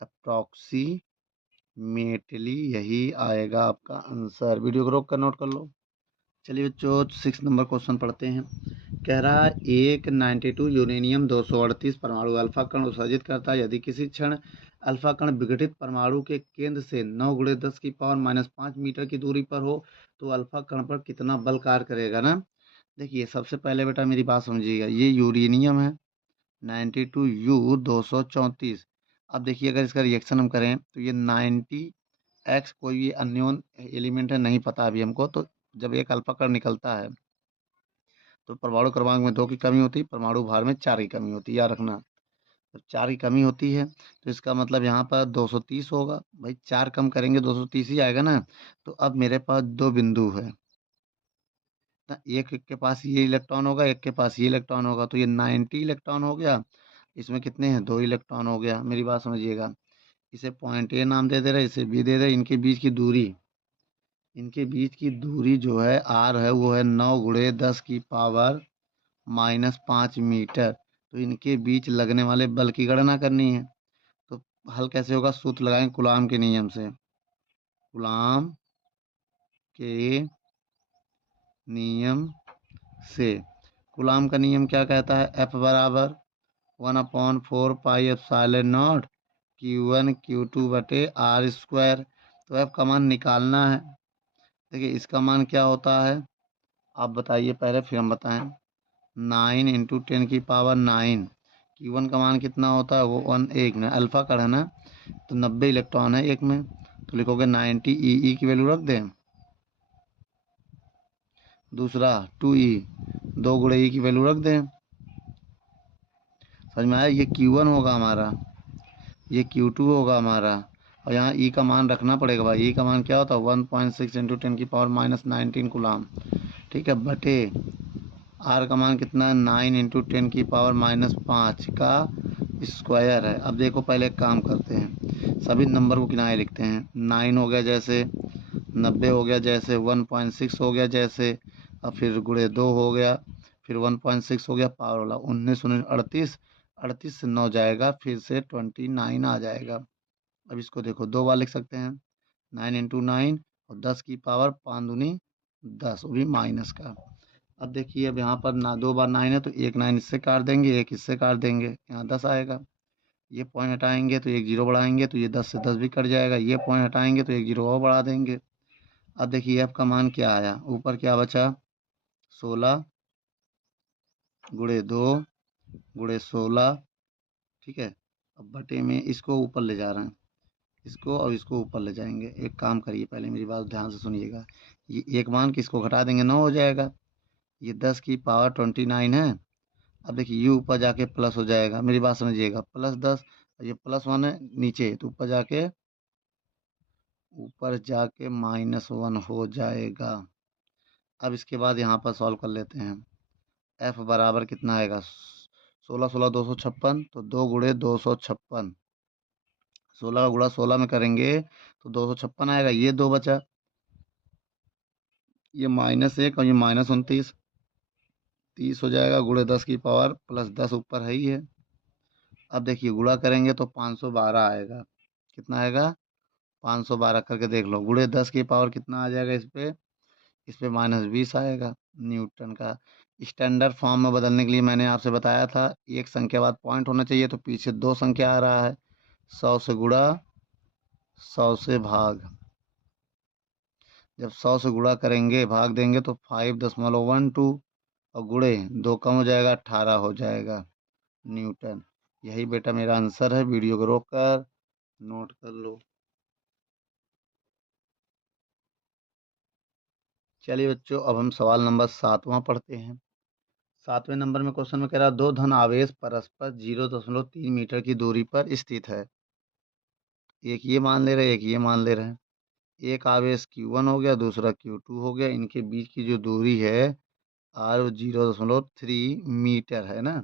अप्रॉक्सीमेटली यही आएगा आपका आंसर। वीडियो को रोक कर नोट कर लो। चलिए बच्चों 6 नंबर क्वेश्चन पढ़ते हैं। कह रहा है एक 92 यूरेनियम 238 परमाणु अल्फा कण उत्सर्जित करता है, यदि किसी क्षण अल्फा कण विघटित परमाणु के केंद्र से 9 गुणे 10⁻⁻5 मीटर की दूरी पर हो, तो अल्फा कण पर कितना बल कार्य करेगा ना। देखिए सबसे पहले बेटा मेरी बात समझिएगा, ये यूरेनियम है 92U234। अब देखिए अगर इसका रिएक्शन हम करें तो ये 90X कोई भी अननोन एलिमेंट है, नहीं पता अभी हमको, तो जब एक अल्फा कण निकलता है तो परमाणु क्रमांक में 2 की कमी होती है, परमाणु भार में 4 की कमी होती है, याद रखना। जब 4 की कमी होती है तो इसका मतलब यहाँ पर 230 होगा, भाई 4 कम करेंगे 230 ही आएगा ना। तो अब मेरे पास दो बिंदु है ना, एक के पास ये इलेक्ट्रॉन होगा, एक के पास ये इलेक्ट्रॉन होगा, तो ये 90 इलेक्ट्रॉन हो गया, इसमें कितने हैं, 2 इलेक्ट्रॉन हो गया। मेरी बात समझिएगा, इसे पॉइंट ए नाम दे दे रहे, इसे बी दे दे, इनके बीच की दूरी जो है आर है, वो है 9 गुणे 10⁻⁻5 मीटर। तो इनके बीच लगने वाले बल की गणना करनी है, तो हल कैसे होगा, सूत्र लगाएंगे कूलाम के नियम से। कूलाम के नियम से, कूलाम का नियम क्या कहता है, एफ बराबर 1/4 pi epsilon not Q1 Q2/R²। तो एफ का मान निकालना है। देखिए इसका मान क्या होता है, आप बताइए पहले फिर हम बताएं। 9 इंटू 10⁻9, Q1 का मान कितना होता है, वो 1 एक ना, अल्फा का है ना, तो 90 इलेक्ट्रॉन है एक में, तो लिखोगे 90 ई की वैल्यू रख दें। दूसरा 2E, 2 गुणे ई की वैल्यू रख दें। समझ में आया, ये Q1 होगा हमारा, ये Q2 होगा हमारा, और यहाँ ई का मान रखना पड़ेगा भाई। ई का मान क्या होता है 1.6 इंटू 10⁻⁻19 कूलाम। ठीक है, बटे आर का मान कितना है 9 इंटू 10⁻⁻5 का स्क्वायर है। अब देखो पहले एक काम करते हैं, सभी नंबर को किनारे लिखते हैं। 9 हो गया जैसे, 90 हो गया जैसे, 1.6 हो गया जैसे, और फिर गुणे 2 हो गया, फिर 1.6 हो गया, पावर वाला 19 19 38, 38 से 9 जाएगा, फिर से 29 आ जाएगा। अब इसको देखो दो बार लिख सकते हैं, 9 इंटू 9, और 10 की पावर 5 दूनी 10, वो भी माइनस का। अब देखिए अब यहाँ पर ना 2 बार 9 है, तो एक 9 इससे काट देंगे, एक इससे काट देंगे, यहाँ 10 आएगा। ये पॉइंट हटाएंगे तो एक जीरो बढ़ाएंगे, तो ये 10 से 10 भी कट जाएगा, ये पॉइंट हटाएंगे तो एक जीरो और बढ़ा देंगे। अब देखिए एफ का मान क्या आया, ऊपर क्या बचा 16 गुणे 2 गुणे 16। ठीक है, अब बटे में इसको ऊपर ले जा रहे हैं, इसको और इसको ऊपर ले जाएंगे। एक काम करिए, पहले मेरी बात ध्यान से सुनिएगा, ये एक मान किसको घटा देंगे 9 हो जाएगा। ये 10 की पावर 29 है। अब देखिए ये ऊपर जाके प्लस हो जाएगा, मेरी बात समझिएगा, +10, ये +1 है नीचे, तो ऊपर जाके -1 हो जाएगा। अब इसके बाद यहाँ पर सॉल्व कर लेते हैं। एफ बराबर कितना आएगा, 16 16 256, तो 2 गुणे 256, 16 का गुणा 16 में करेंगे तो 256 आएगा। ये 2 बचा, ये -1 और ये -29, 30 हो जाएगा। गुणे 10 की पावर +10 ऊपर है ही है। अब देखिए गुणा करेंगे तो 512 आएगा। कितना आएगा, 512 करके देख लो। गुणे 10 की पावर कितना आ जाएगा, इस पे -20 आएगा न्यूटन का। स्टैंडर्ड फॉर्म में बदलने के लिए मैंने आपसे बताया था एक संख्या बाद पॉइंट होना चाहिए, तो पीछे 2 संख्या आ रहा है। 100 से गुणा, 100 से भाग। जब 100 से गुणा करेंगे भाग देंगे तो 5.12 और गुणे 2 कम हो जाएगा, 18 हो जाएगा न्यूटन। यही बेटा मेरा आंसर है। वीडियो को रोक कर नोट कर लो। चलिए बच्चों, अब हम सवाल नंबर 7वां पढ़ते हैं। 7वें नंबर में क्वेश्चन में कह रहा, 2 धन आवेश परस्पर 0.3 मीटर की दूरी पर स्थित है। एक ये मान ले रहे हैं, एक ये मान ले रहे हैं। एक आवेश Q1 हो गया, दूसरा Q2 हो गया। इनके बीच की जो दूरी है R 0.3 मीटर है ना।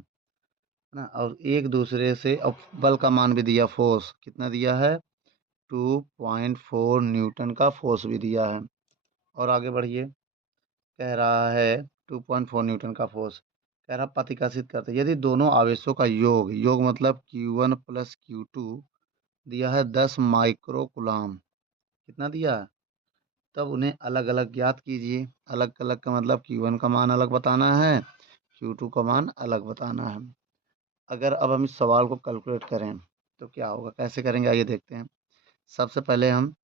और एक दूसरे से, अब बल का मान भी दिया, फोर्स कितना दिया है, 2.4 न्यूटन का फोर्स भी दिया है। और आगे बढ़िए, कह रहा है 2.4 न्यूटन का फोर्स, कह रहा प्रतिकर्षित करते यदि दोनों आवेशों का योग, योग मतलब Q1 प्लस Q2 दिया है 10 माइक्रो कूलाम, कितना दिया है, तब उन्हें अलग अलग ज्ञात कीजिए। अलग अलग का मतलब Q1 का मान अलग बताना है, Q2 का मान अलग बताना है। अगर अब हम इस सवाल को कैलकुलेट करें तो क्या होगा, कैसे करेंगे आइए देखते हैं। सबसे पहले हम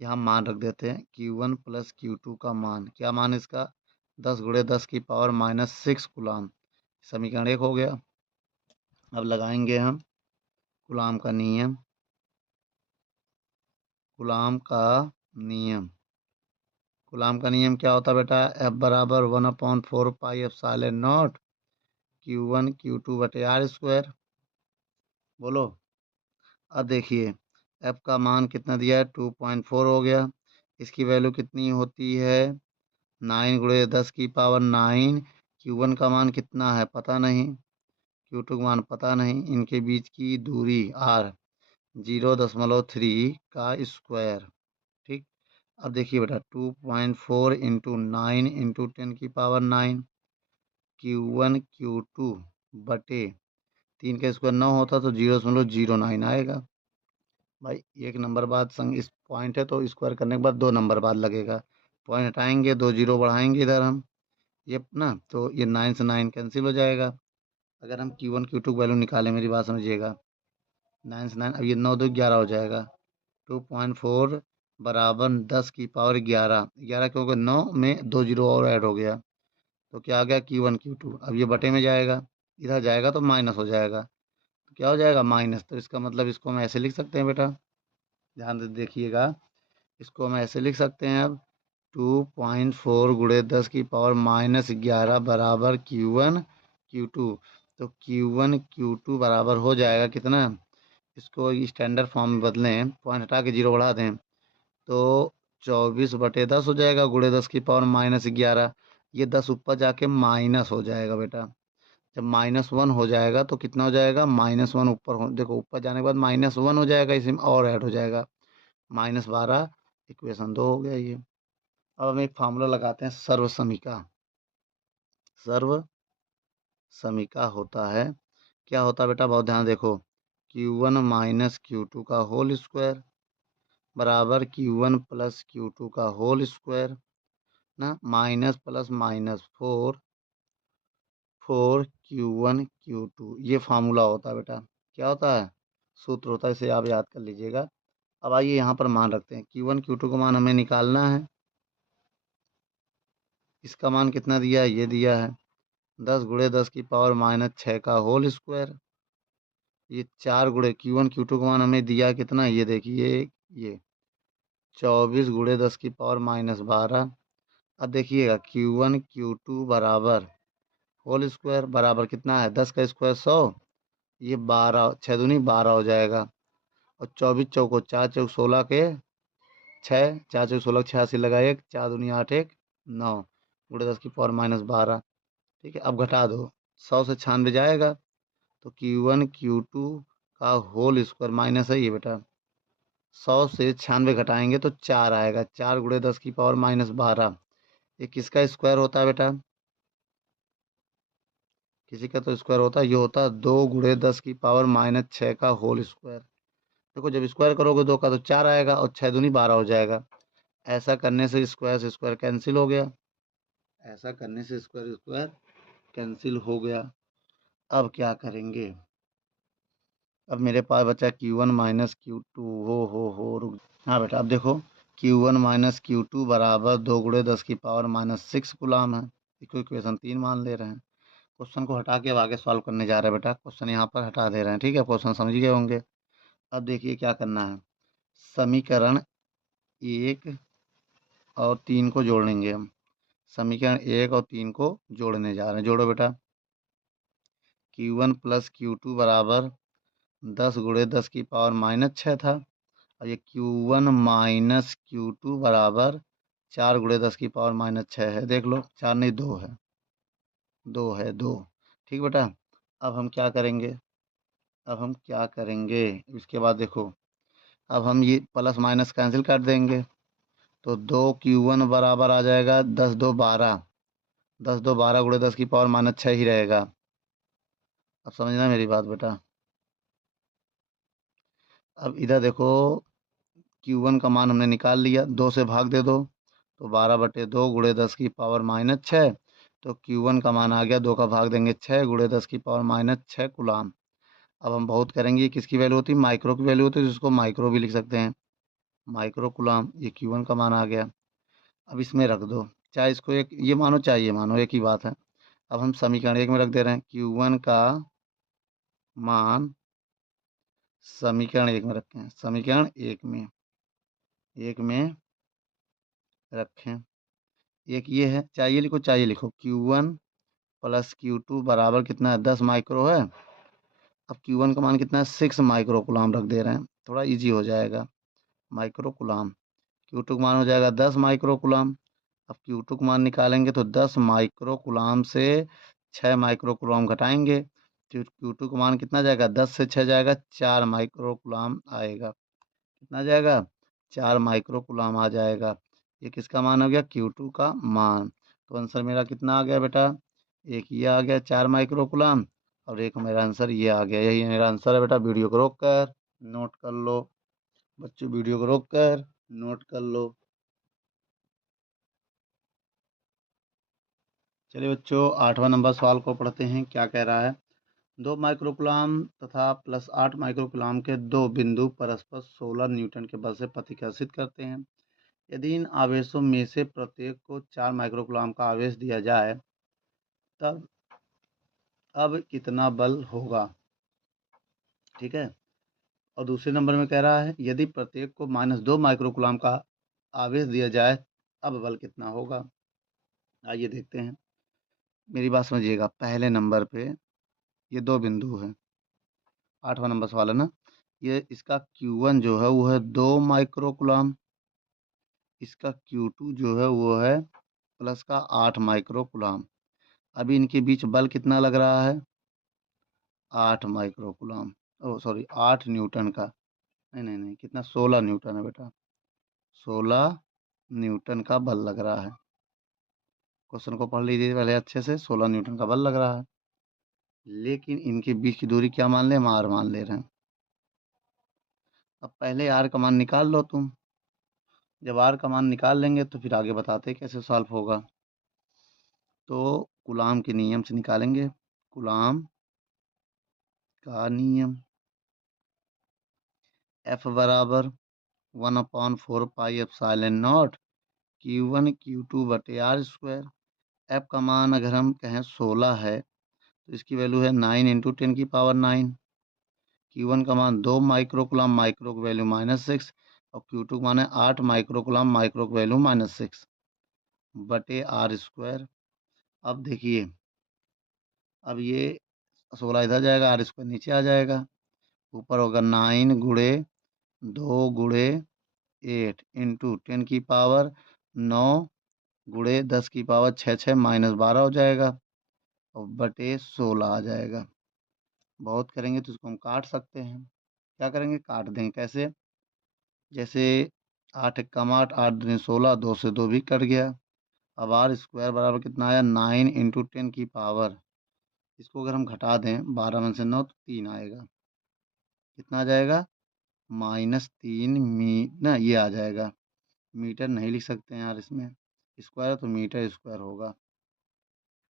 यहाँ मान रख देते हैं Q1 प्लस Q2 का मान, क्या मान इसका, 10 गुणे 10 की पावर -6 कूलाम। समीकरण 1 हो गया। अब लगाएंगे हम कूलाम का नियम, कूलाम का नियम। कूलाम का नियम क्या होता है बेटा, F बराबर 1/4 pi epsilon not Q1 Q2 बटे R स्क्वायर। बोलो। अब देखिए F का मान कितना दिया है, 2.4 हो गया। इसकी वैल्यू कितनी होती है, 9 गुणे 10 की पावर 9। Q1 का मान कितना है पता नहीं, Q2 का मान पता नहीं। इनके बीच की दूरी R 0.3 का स्क्वायर। ठीक। अब देखिए बेटा 2.4 इंटू 9 इंटू 10 की पावर 9, Q1 Q2 बटे 3 का स्क्वायर 9 होता तो 0.09 आएगा। भाई एक नंबर बाद संग इस पॉइंट है तो स्क्वायर करने के बाद 2 नंबर बाद लगेगा। पॉइंट हटाएंगे, 2 जीरो बढ़ाएंगे इधर हम, ये ना, तो ये 9 से 9 कैंसिल हो जाएगा। अगर हम Q1 Q2 की वैल्यू निकालें, मेरी बात समझिएगा, 9 से 9, अब ये 9 2 11 हो जाएगा। 2.4 बराबर 10 की पावर 11, 11 क्योंकि 9 में 2 जीरो और ऐड हो गया, तो क्या आ गया Q1 Q2। अब ये बटे में जाएगा, इधर जाएगा तो माइनस हो जाएगा, तो क्या हो जाएगा माइनस। तो इसका मतलब इसको हम ऐसे लिख सकते हैं बेटा, ध्यान से देखिएगा, इसको हम ऐसे लिख सकते हैं अब, 2.4 गुणे 10 की पावर -11 बराबर Q1 Q2। तो Q1 Q2 बराबर हो जाएगा कितना, इसको स्टैंडर्ड फॉर्म में बदलें, पॉइंट हटा के जीरो बढ़ा दें तो 24/10 हो जाएगा, गुणे 10 की पावर -11। ये 10 ऊपर जाके माइनस हो जाएगा बेटा। जब -1 हो जाएगा तो कितना हो जाएगा, -1 ऊपर हो, देखो ऊपर जाने के बाद -1 हो जाएगा, इसमें और ऐड हो जाएगा, -12। इक्वेशन 2 हो गया ये। अब हम एक फार्मूला लगाते हैं, सर्व समीका। सर्व समीका होता है, क्या होता है बेटा, बहुत ध्यान देखो, Q1 माइनस Q2 का होल स्क्वायर बराबर Q1 प्लस Q2 का होल स्क्वायर ना, माइनस प्लस -4 Q1 Q2, ये फार्मूला होता है बेटा। क्या होता है, सूत्र होता है, इसे आप याद कर लीजिएगा। अब आइए यहाँ पर मान रखते हैं, Q1 Q2 का मान हमें निकालना है। इसका मान कितना दिया है, ये दिया है 10 गुणे 10 की पावर -6 का होल स्क्वायर। ये 4 गुणे Q1 Q2 का मान हमें दिया कितना, ये देखिए, ये 24 गुणे 10 की पावर -12। अब देखिएगा Q1 Q2 बराबर होल स्क्वायर बराबर कितना है, 10 का स्क्वायर 100, ये 12, 6 दूनी 12 हो जाएगा। और 24 चौको 4 चौक 16 के 6, 4 चौक 16 86 लगाए, 4 दूनी 8 1 9 गुणे 10 की पावर -12। ठीक है, अब घटा दो, 100 से 96 जाएगा, तो Q1 Q2 का होल स्क्वायर माइनस है ये बेटा, 100 से 96 घटाएंगे तो 4 आएगा, 4 गुणे 10 की पावर -12। ये किसका स्क्वायर होता है बेटा, किसी का तो स्क्वायर होता है, ये होता है 2 गुणे 10 की पावर -6 का होल स्क्वायर। देखो जब स्क्वायर करोगे 2 का तो 4 आएगा और 6 दूनी 12 हो जाएगा। ऐसा करने से स्क्वायर से स्क्वायर कैंसिल हो गया, ऐसा करने से स्क्वायर स्क्वायर कैंसिल हो गया। अब क्या करेंगे, अब मेरे पास बचा Q1 माइनस Q2। हो रुक, हाँ बेटा अब देखो Q1 माइनस Q2 बराबर 2 गुणे 10 की पावर -6 गुलाम है। इसको इक्वेशन 3 मान ले रहे हैं। क्वेश्चन को हटा के अब आगे सॉल्व करने जा रहे हैं बेटा, क्वेश्चन यहाँ पर हटा दे रहे हैं। ठीक है, क्वेश्चन समझ गए होंगे। अब देखिए क्या करना है, समीकरण 1 और 3 को जोड़ेंगे हम। समीकरण 1 और 3 को जोड़ने जा रहे हैं, जोड़ो बेटा। Q1 प्लस Q2 बराबर 10 गुणे 10 की पावर -6 था, और ये Q1 माइनस Q2 बराबर 4 गुणे 10 की पावर -6 है। देख लो, 4 नहीं 2 है, 2 है 2। ठीक बेटा, अब हम क्या करेंगे, अब हम क्या करेंगे, इसके बाद देखो, अब हम ये प्लस माइनस कैंसिल कर देंगे, तो 2Q1 बराबर आ जाएगा 10 2 12, 10 2 12 गुणे 10 की पावर -6 ही रहेगा। अब समझना मेरी बात बेटा। अब इधर देखो, Q1 का मान हमने निकाल लिया, 2 से भाग दे दो तो 12/2 गुणे 10 की पावर -6। तो Q1 का मान आ गया, 2 का भाग देंगे 6 गुणे 10 की पावर -6 कुलाम। अब हम बहुत करेंगे, ये किसकी वैल्यू होती है, माइक्रो की वैल्यू होती है, जिसको माइक्रो भी लिख सकते हैं, माइक्रो कुलाम। ये Q1 का मान आ गया। अब इसमें रख दो, चाहे इसको एक ये मानो चाहे ये मानो, एक ही बात है। अब हम समीकरण 1 में रख दे रहे हैं, Q1 का मान समीकरण 1 में रखें, समीकरण 1 में रखें। एक ये है, चाहिए लिखो चाहिए लिखो, Q1 प्लस Q2 बराबर कितना है, 10 माइक्रो है। अब Q1 का मान कितना है, 6 माइक्रो कुलाम रख दे रहे हैं, थोड़ा इजी हो जाएगा। माइक्रो कुलाम, Q2 का मान हो जाएगा 10 माइक्रो कुलाम। अब Q2 का मान निकालेंगे तो 10 माइक्रो कुलाम से 6 माइक्रो कुलाम घटाएंगे, तो Q2 का मान कितना जाएगा, 10 से 6 जाएगा, 4 माइक्रो कुलाम आएगा। कितना जाएगा, 4 माइक्रो कुलाम आ जाएगा। ये किसका मान हो गया, Q2 का मान। तो आंसर मेरा कितना आ गया बेटा, एक ये आ गया 4 माइक्रो कुलाम, और एक मेरा आंसर ये आ गया। यही मेरा आंसर है बेटा। वीडियो को रोक कर नोट कर लो बच्चों, वीडियो को रोक कर नोट कर लो। चलिए बच्चों, 8वां नंबर सवाल को पढ़ते हैं, क्या कह रहा है। 2 माइक्रोकुलाम तथा प्लस 8 माइक्रोकुलाम के दो बिंदु परस्पर 16 न्यूटन के बल से प्रतिकर्षित करते हैं। यदि इन आवेशों में से प्रत्येक को 4 माइक्रोकुलाम का आवेश दिया जाए, तब अब कितना बल होगा। ठीक है, और दूसरे नंबर में कह रहा है, यदि प्रत्येक को -2 माइक्रोकुलाम का आवेश दिया जाए, अब बल कितना होगा। आइए देखते हैं, मेरी बात समझिएगा। पहले नंबर पे ये दो बिंदु है, 8वां नंबर सवाल है ना। ये इसका Q1 जो है वो है 2 माइक्रोकुलाम, इसका Q2 जो है वो है प्लस का 8 माइक्रोकुलाम। अभी इनके बीच बल कितना लग रहा है, 8 माइक्रोकुलाम, ओ सॉरी 8 न्यूटन का। नहीं नहीं नहीं, कितना, 16 न्यूटन है बेटा, 16 न्यूटन का बल लग रहा है। क्वेश्चन को पढ़ लीजिए पहले अच्छे से, 16 न्यूटन का बल लग रहा है। लेकिन इनके बीच की दूरी क्या मान ले, हम आर मान ले रहे हैं। अब पहले आर का मान निकाल लो तुम, जब आर का मान निकाल लेंगे तो फिर आगे बताते कैसे सॉल्व होगा। तो कूलाम के नियम से निकालेंगे, कूलाम का नियम, F बराबर 1/4 pi epsilon not Q1 Q2 बटे आर स्क्वायर। F का मान अगर हम कहें 16 है, तो इसकी वैल्यू है 9 इंटू 10 की पावर 9। Q1 का मान 2 माइक्रोकुलाम, माइक्रो की वैल्यू -6, और Q2 माने 8 माइक्रोकुलाम, माइक्रो की वैल्यू -6 बटे r²। अब देखिए, अब ये 16 इधर जाएगा, r² नीचे आ जाएगा, ऊपर होगा 9 गुणे 2 गुणे 8 इंटू 10 की पावर 9 गुणे 10 की पावर 6, 6 -12 हो जाएगा और बटे 16 आ जाएगा। बहुत करेंगे तो इसको हम काट सकते हैं। क्या करेंगे? काट देंगे। कैसे? जैसे 8 एकम 8, 8 दूनी 16, 2 से 2 भी कट गया। अब r² बराबर कितना आया? 9 इंटू 10 की पावर, इसको अगर हम घटा दें 12 में से 9 तो 3 आएगा। कितना आ जाएगा? -3 ना ये आ जाएगा। मीटर नहीं लिख सकते हैं यार इसमें, स्क्वायर है तो मीटर स्क्वायर होगा।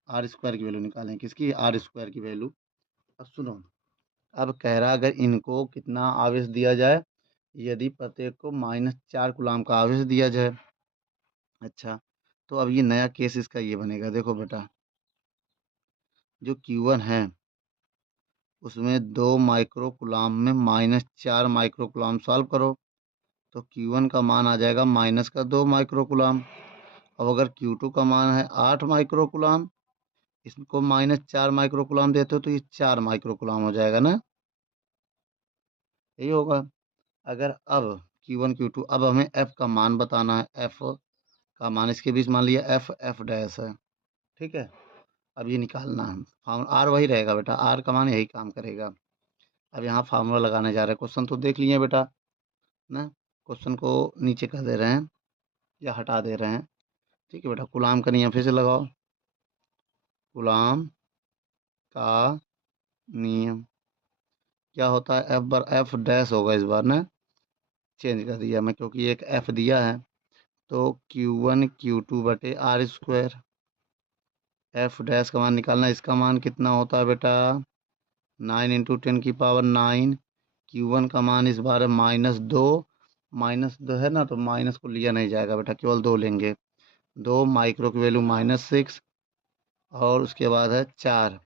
r² की वैल्यू निकालें। किसकी? r² की वैल्यू। अब सुनो, अब कह रहा अगर इनको कितना आवेश दिया जाए, यदि प्रत्येक को -4 कूलाम का आवेश दिया जाए। अच्छा, तो अब ये नया केस इसका ये बनेगा। देखो बेटा, जो Q1 है उसमें 2 माइक्रोकुलाम में -4 माइक्रोकुलाम सॉल्व करो तो Q1 का मान आ जाएगा -2 माइक्रोकुलाम। अब अगर Q2 का मान है 8 माइक्रोकुलाम, इसको -4 माइक्रोकुलाम देते हो तो ये 4 माइक्रोकुलाम हो जाएगा ना, यही होगा। अगर अब Q1 Q2, अब हमें F का मान बताना है। F का मान इसके बीच मान लिया F डैश है, ठीक है। अब ये निकालना है फार्मूला, R वही रहेगा बेटा, R का मान यही काम करेगा। अब यहाँ फार्मूला लगाने जा रहे हैं। क्वेश्चन तो देख लिए बेटा ना, क्वेश्चन को नीचे कर दे रहे हैं या हटा दे रहे हैं, ठीक है बेटा। कूलाम का नियम फिर से लगाओ। कूलाम का नियम क्या होता है? F डैश होगा इस बार ना, चेंज कर दिया मैं क्योंकि एक F दिया है। तो Q1 Q2 बटे r²। F डैश का मान निकालना, इसका मान कितना होता है बेटा? 9 इंटू 10 की पावर 9। Q1 का मान इस बार है -2, -2 है ना, तो माइनस को लिया नहीं जाएगा बेटा, केवल 2 लेंगे। 2 माइक्रो की वैल्यू -6 और उसके बाद है 4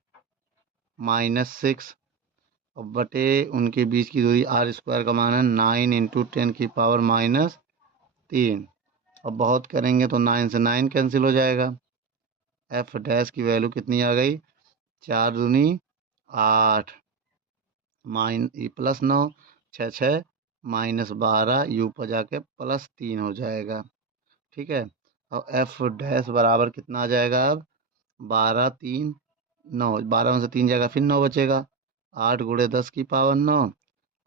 -6 और बटे उनके बीच की दूरी r² का मान है 9 इंटू 10 की पावर -3। अब बहुत करेंगे तो 9 से 9 कैंसिल हो जाएगा। F डैश की वैल्यू कितनी आ गई? 4 दूनी 8 +9 6 6 -12 यू पर जाके +3 हो जाएगा, ठीक है। और F डैश बराबर कितना आ जाएगा? अब 12 3 9, 12 में से 3 जाएगा फिर 9 बचेगा। 8 गुणे 10 की पावर 9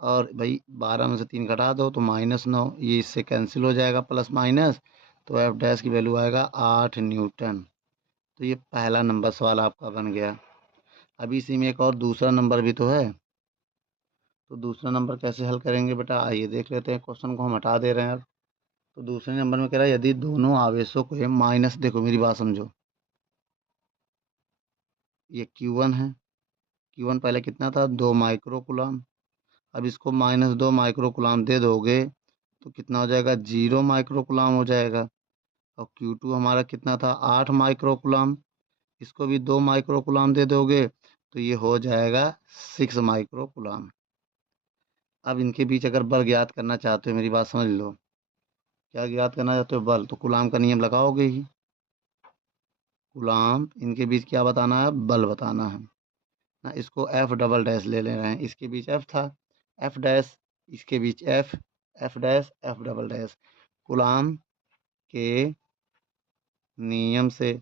और भाई 12 में से 3 घटा दो तो -9, ये इससे कैंसिल हो जाएगा प्लस माइनस। तो F डैश की वैल्यू आएगा 8 न्यूटन। तो ये पहला नंबर सवाल आपका बन गया। अभी इसी में एक और दूसरा नंबर भी तो है, तो दूसरा नंबर कैसे हल करेंगे बेटा, आइए देख लेते हैं। क्वेश्चन को हम हटा दे रहे हैं अब। तो दूसरे नंबर में कह रहा है यदि दोनों आवेशों को माइनस, देखो मेरी बात समझो, ये Q1 है। Q1 पहले कितना था? 2 माइक्रोकुलाम। अब इसको -2 माइक्रोकुलाम दे दोगे तो कितना हो जाएगा? 0 माइक्रोकुलाम हो जाएगा। और Q2 हमारा कितना था? 8 माइक्रोकुलाम। इसको भी 2 माइक्रोकुलाम दे दोगे तो ये हो जाएगा 6 माइक्रोकुलाम। अब इनके बीच अगर बल ज्ञात करना चाहते हो, मेरी बात समझ लो, क्या ज्ञात करना चाहते हो? बल। तो कूलाम का नियम लगाओगे ही। कूलाम, इनके बीच क्या बताना है? बल बताना है ना। इसको F डबल डैश ले रहे हैं, इसके बीच F था, F डैश, इसके बीच F dash, F double dash. Coulomb के नियम से,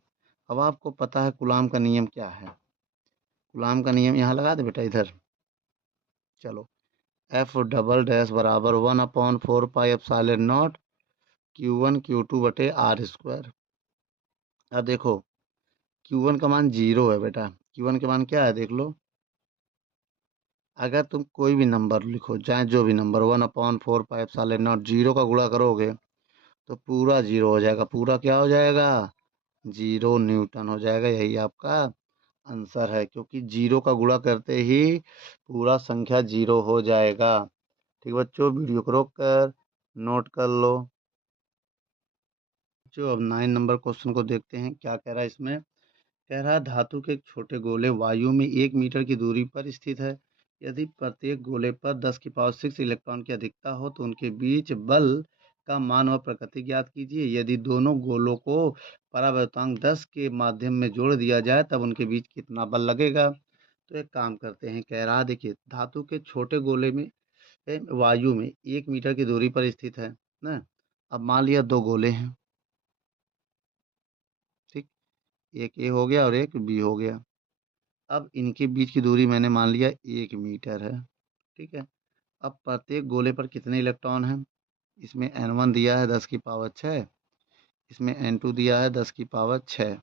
अब आपको पता है कूलाम का नियम क्या है। कूलाम का नियम यहाँ लगा दे बेटा इधर। चलो, F डबल डैश बराबर 1/4πε0 Q1 Q2 बटे r²। अब देखो Q1 का मान 0 है बेटा। Q1 के मान क्या है देख लो। अगर तुम कोई भी नंबर लिखो, चाहे जो भी नंबर, 1/4πε0 0 का गुणा करोगे तो पूरा 0 हो जाएगा। पूरा क्या हो जाएगा? 0 न्यूटन हो जाएगा। यही आपका आंसर है, क्योंकि 0 का गुणा करते ही पूरा संख्या 0 हो जाएगा। ठीक बच्चों, वीडियो को रोक कर नोट कर लो। बच्चों अब 9 नंबर क्वेश्चन को देखते हैं, क्या कह रहा है इसमें। कह रहा है धातु के एक छोटे गोले वायु में 1 मीटर की दूरी पर स्थित है। यदि प्रत्येक गोले पर 10 की पावर 6 इलेक्ट्रॉन की अधिकता हो तो उनके बीच बल का मान व प्रकृति ज्ञात कीजिए। यदि दोनों गोलों को परावर्तनांक 10 के माध्यम में जोड़ दिया जाए तब उनके बीच कितना बल लगेगा। तो एक काम करते हैं, कह रहा देखिए धातु के छोटे गोले में वायु में 1 मीटर की दूरी पर स्थित है ना। अब मान लिया दो गोले हैं, ठीक, एक ए हो गया और एक बी हो गया। अब इनके बीच की दूरी मैंने मान लिया 1 मीटर है, ठीक है। अब प्रत्येक गोले पर कितने इलेक्ट्रॉन हैं? इसमें n1 दिया है 10 की पावर 6, इसमें n2 दिया है 10 की पावर 6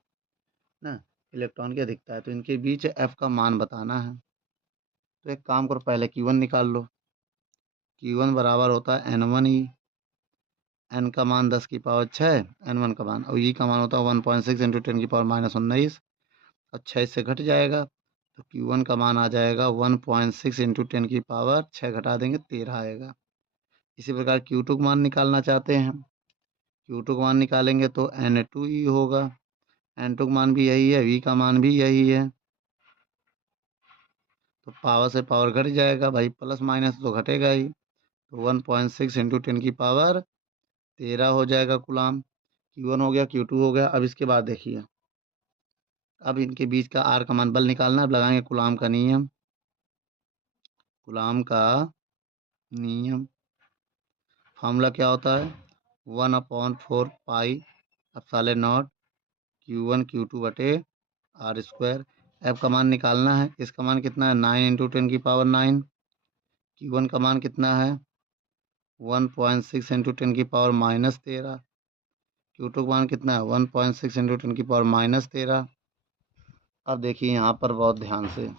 ना। इलेक्ट्रॉन की अधिकता है तो इनके बीच f का मान बताना है। तो एक काम करो, पहले Q1 निकाल लो। Q1 बराबर होता है n1 ई, n का मान 10 की पावर 6, n1 का मान, और ई का मान होता है 1.6 इंटू 10 की पावर -19, और 6 से घट जाएगा तो Q1 का मान आ जाएगा 1.6 इंटू 10 की पावर 6 घटा देंगे 13 आएगा। इसी प्रकार Q2 का मान निकालना चाहते हैं, Q2 का मान निकालेंगे तो N2E होगा, N2 का मान भी यही है, V का मान भी यही है, तो पावर से पावर घट जाएगा भाई, प्लस माइनस तो घटेगा ही, तो 1.6 इंटू 10 की पावर 13 हो जाएगा कूलाम। Q1 हो गया, Q2 हो गया। अब इसके बाद देखिए, अब इनके बीच का आर का मान बल निकालना है। अब लगाएंगे कूलाम का नियम, कूलाम का नियम फॉर्मूला क्या होता है, 1/4 pi epsilon not Q1 Q2 बटे आर स्क्वायर। एफ का मान निकालना है, इसका मान कितना है 9 इंटू 10 की पावर 9। Q1 का मान कितना है 1.6 इंटू 10 की पावर -13। Q2 का मान कितना है 1.6 इंटू 10 की पावर -13। अब देखिए यहाँ पर बहुत ध्यान से,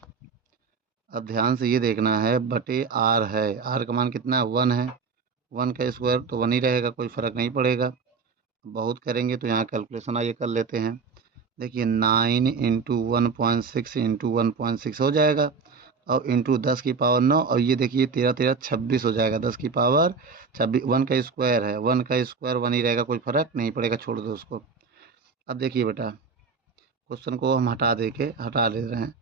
अब ध्यान से ये देखना है, बटे आर है, आर का मान कितना है 1 है, 1 का स्क्वायर तो 1 ही रहेगा, कोई फर्क नहीं पड़ेगा। बहुत करेंगे तो यहाँ कैलकुलेशन आइए कर लेते हैं। देखिए 9 इंटू 1.6 इंटू 1.6 हो जाएगा, और इंटू 10 की पावर 9, और ये देखिए 13 13 26 हो जाएगा, 10 की पावर 26। 1 का स्क्वायर है, 1 का स्क्वायर 1 ही रहेगा, कोई फर्क नहीं पड़ेगा, छोड़ दो उसको। अब देखिए बेटा, क्वेश्चन को हम हटा दे रहे हैं,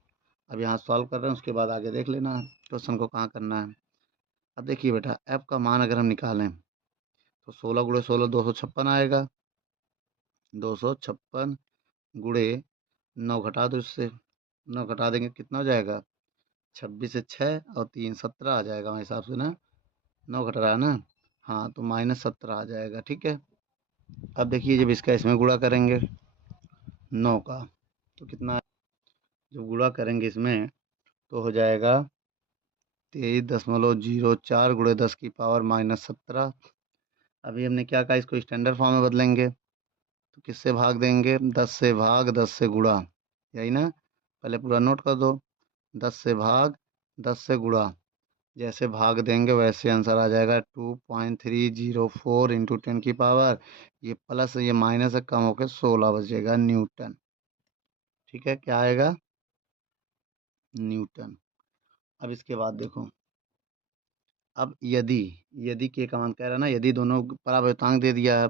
अब यहाँ सॉल्व कर रहे हैं, उसके बाद आगे देख लेना है क्वेश्चन को कहाँ करना है। अब देखिए बेटा, एफ का मान अगर हम निकालें तो 16 गुणे 16 256 आएगा, 256 गुणे 9 घटा दो इससे, 9 घटा देंगे कितना हो जाएगा 26 से 6 और 3 17 आ जाएगा हमारे हिसाब से ना, 9 घट रहा है ना, हाँ तो -17 आ जाएगा, ठीक है। अब देखिए जब इसका इसमें गुणा करेंगे 9 का तो कितना, जब गुणा करेंगे इसमें तो हो जाएगा 23.04 गुणे 10 की पावर -17। अभी हमने क्या कहा, इसको स्टैंडर्ड फॉर्म में बदलेंगे तो किससे भाग देंगे, 10 से भाग 10 से गुणा, यही ना, पहले पूरा नोट कर दो, 10 से भाग 10 से गुणा, जैसे भाग देंगे वैसे आंसर आ जाएगा 2.304 इंटू 10 की पावर, ये प्लस ये माइनस से कम होकर 16 बचेगा न्यूटन, ठीक है, क्या आएगा न्यूटन। अब इसके बाद देखो, अब यदि यदि के का मान कह रहा है ना, यदि दोनों परावर्तांक दे दिया है,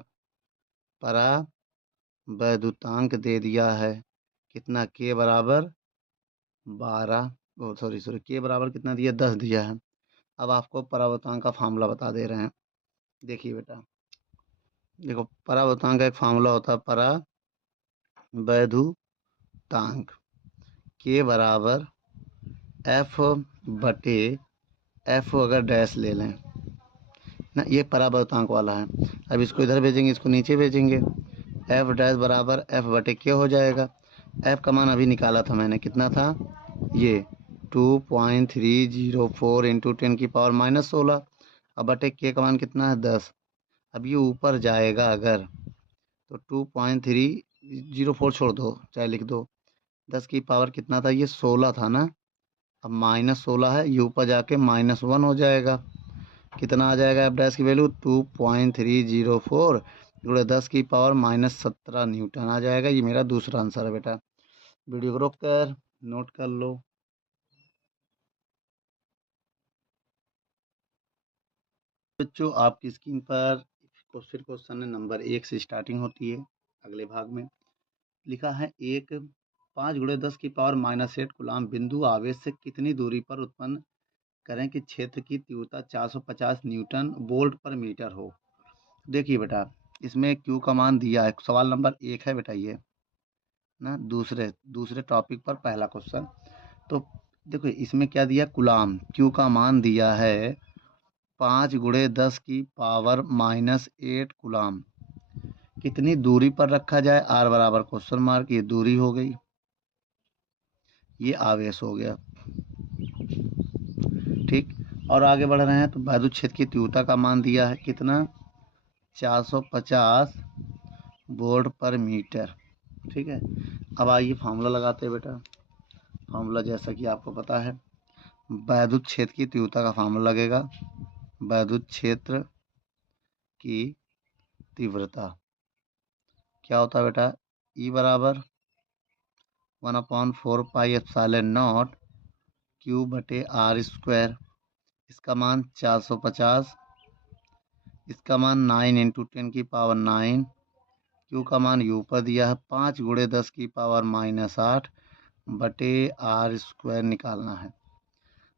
परावैद्युतांक दे दिया है, कितना के बराबर 12, सॉरी के बराबर कितना दिया 10 दिया है। अब आपको परावर्तांक का फार्मूला बता दे रहे हैं, देखिए बेटा, देखो परावर्तांक का एक फार्मूला होता है, परावैद्युतांक के बराबर एफ बटे एफ, अगर डैश ले लें ना, ये परावर्तांक वाला है, अब इसको इधर भेजेंगे, इसको नीचे भेजेंगे, एफ डैश बराबर एफ बटे के हो जाएगा। एफ का मान अभी निकाला था मैंने, कितना था ये 2.304 इंटू 10 की पावर -16, अब बटे के का मान कितना है 10। अब ये ऊपर जाएगा अगर तो 2.304 छोड़ दो, चाहे लिख दो, 10 की पावर कितना था, ये 16 था ना, अब -16 है, ये ऊपर जाके -1 हो जाएगा, कितना आ जाएगा एफ डैश की वैल्यू 2.304 गुणे 10 की पावर -17 न्यूटन आ जाएगा। ये मेरा दूसरा आंसर है बेटा। वीडियो को रोक कर नोट कर लो। बच्चों आपकी स्क्रीन पर क्वेश्चन नंबर 1 से स्टार्टिंग होती है, अगले भाग में लिखा है, एक 5 गुणे 10 की पावर -8 कूलाम बिंदु आवेश से कितनी दूरी पर उत्पन्न करें कि क्षेत्र की तीव्रता 450 न्यूटन वोल्ट पर मीटर हो। देखिए बेटा, इसमें क्यू का मान दिया है, सवाल नंबर 1 है बेटा ये ना, दूसरे दूसरे टॉपिक पर पहला क्वेश्चन। तो देखो इसमें क्या दिया, कूलाम, क्यू का मान दिया है 5 गुणे 10 की पावर -8 कूलाम। कितनी दूरी पर रखा जाए, आर बराबर क्वेश्चन मार्क, ये दूरी हो गई, ये आवेश हो गया। ठीक, और आगे बढ़ रहे हैं तो वैद्युत क्षेत्र की तीव्रता का मान दिया है कितना, 450 वोल्ट पर मीटर। ठीक है, अब आइए फार्मूला लगाते हैं बेटा। फार्मूला जैसा कि आपको पता है, वैद्युत क्षेत्र की तीव्रता का फार्मूला लगेगा, वैद्युत क्षेत्र की तीव्रता क्या होता है बेटा, ई बराबर 1/4πε0 क्यू बटे आर स्क्वायर। इसका मान 450, इसका मान 9 × 10⁻⁹, क्यू का मान यू पर दिया है 5 गुणे 10 की पावर -8 बटे आर स्क्वायर निकालना है।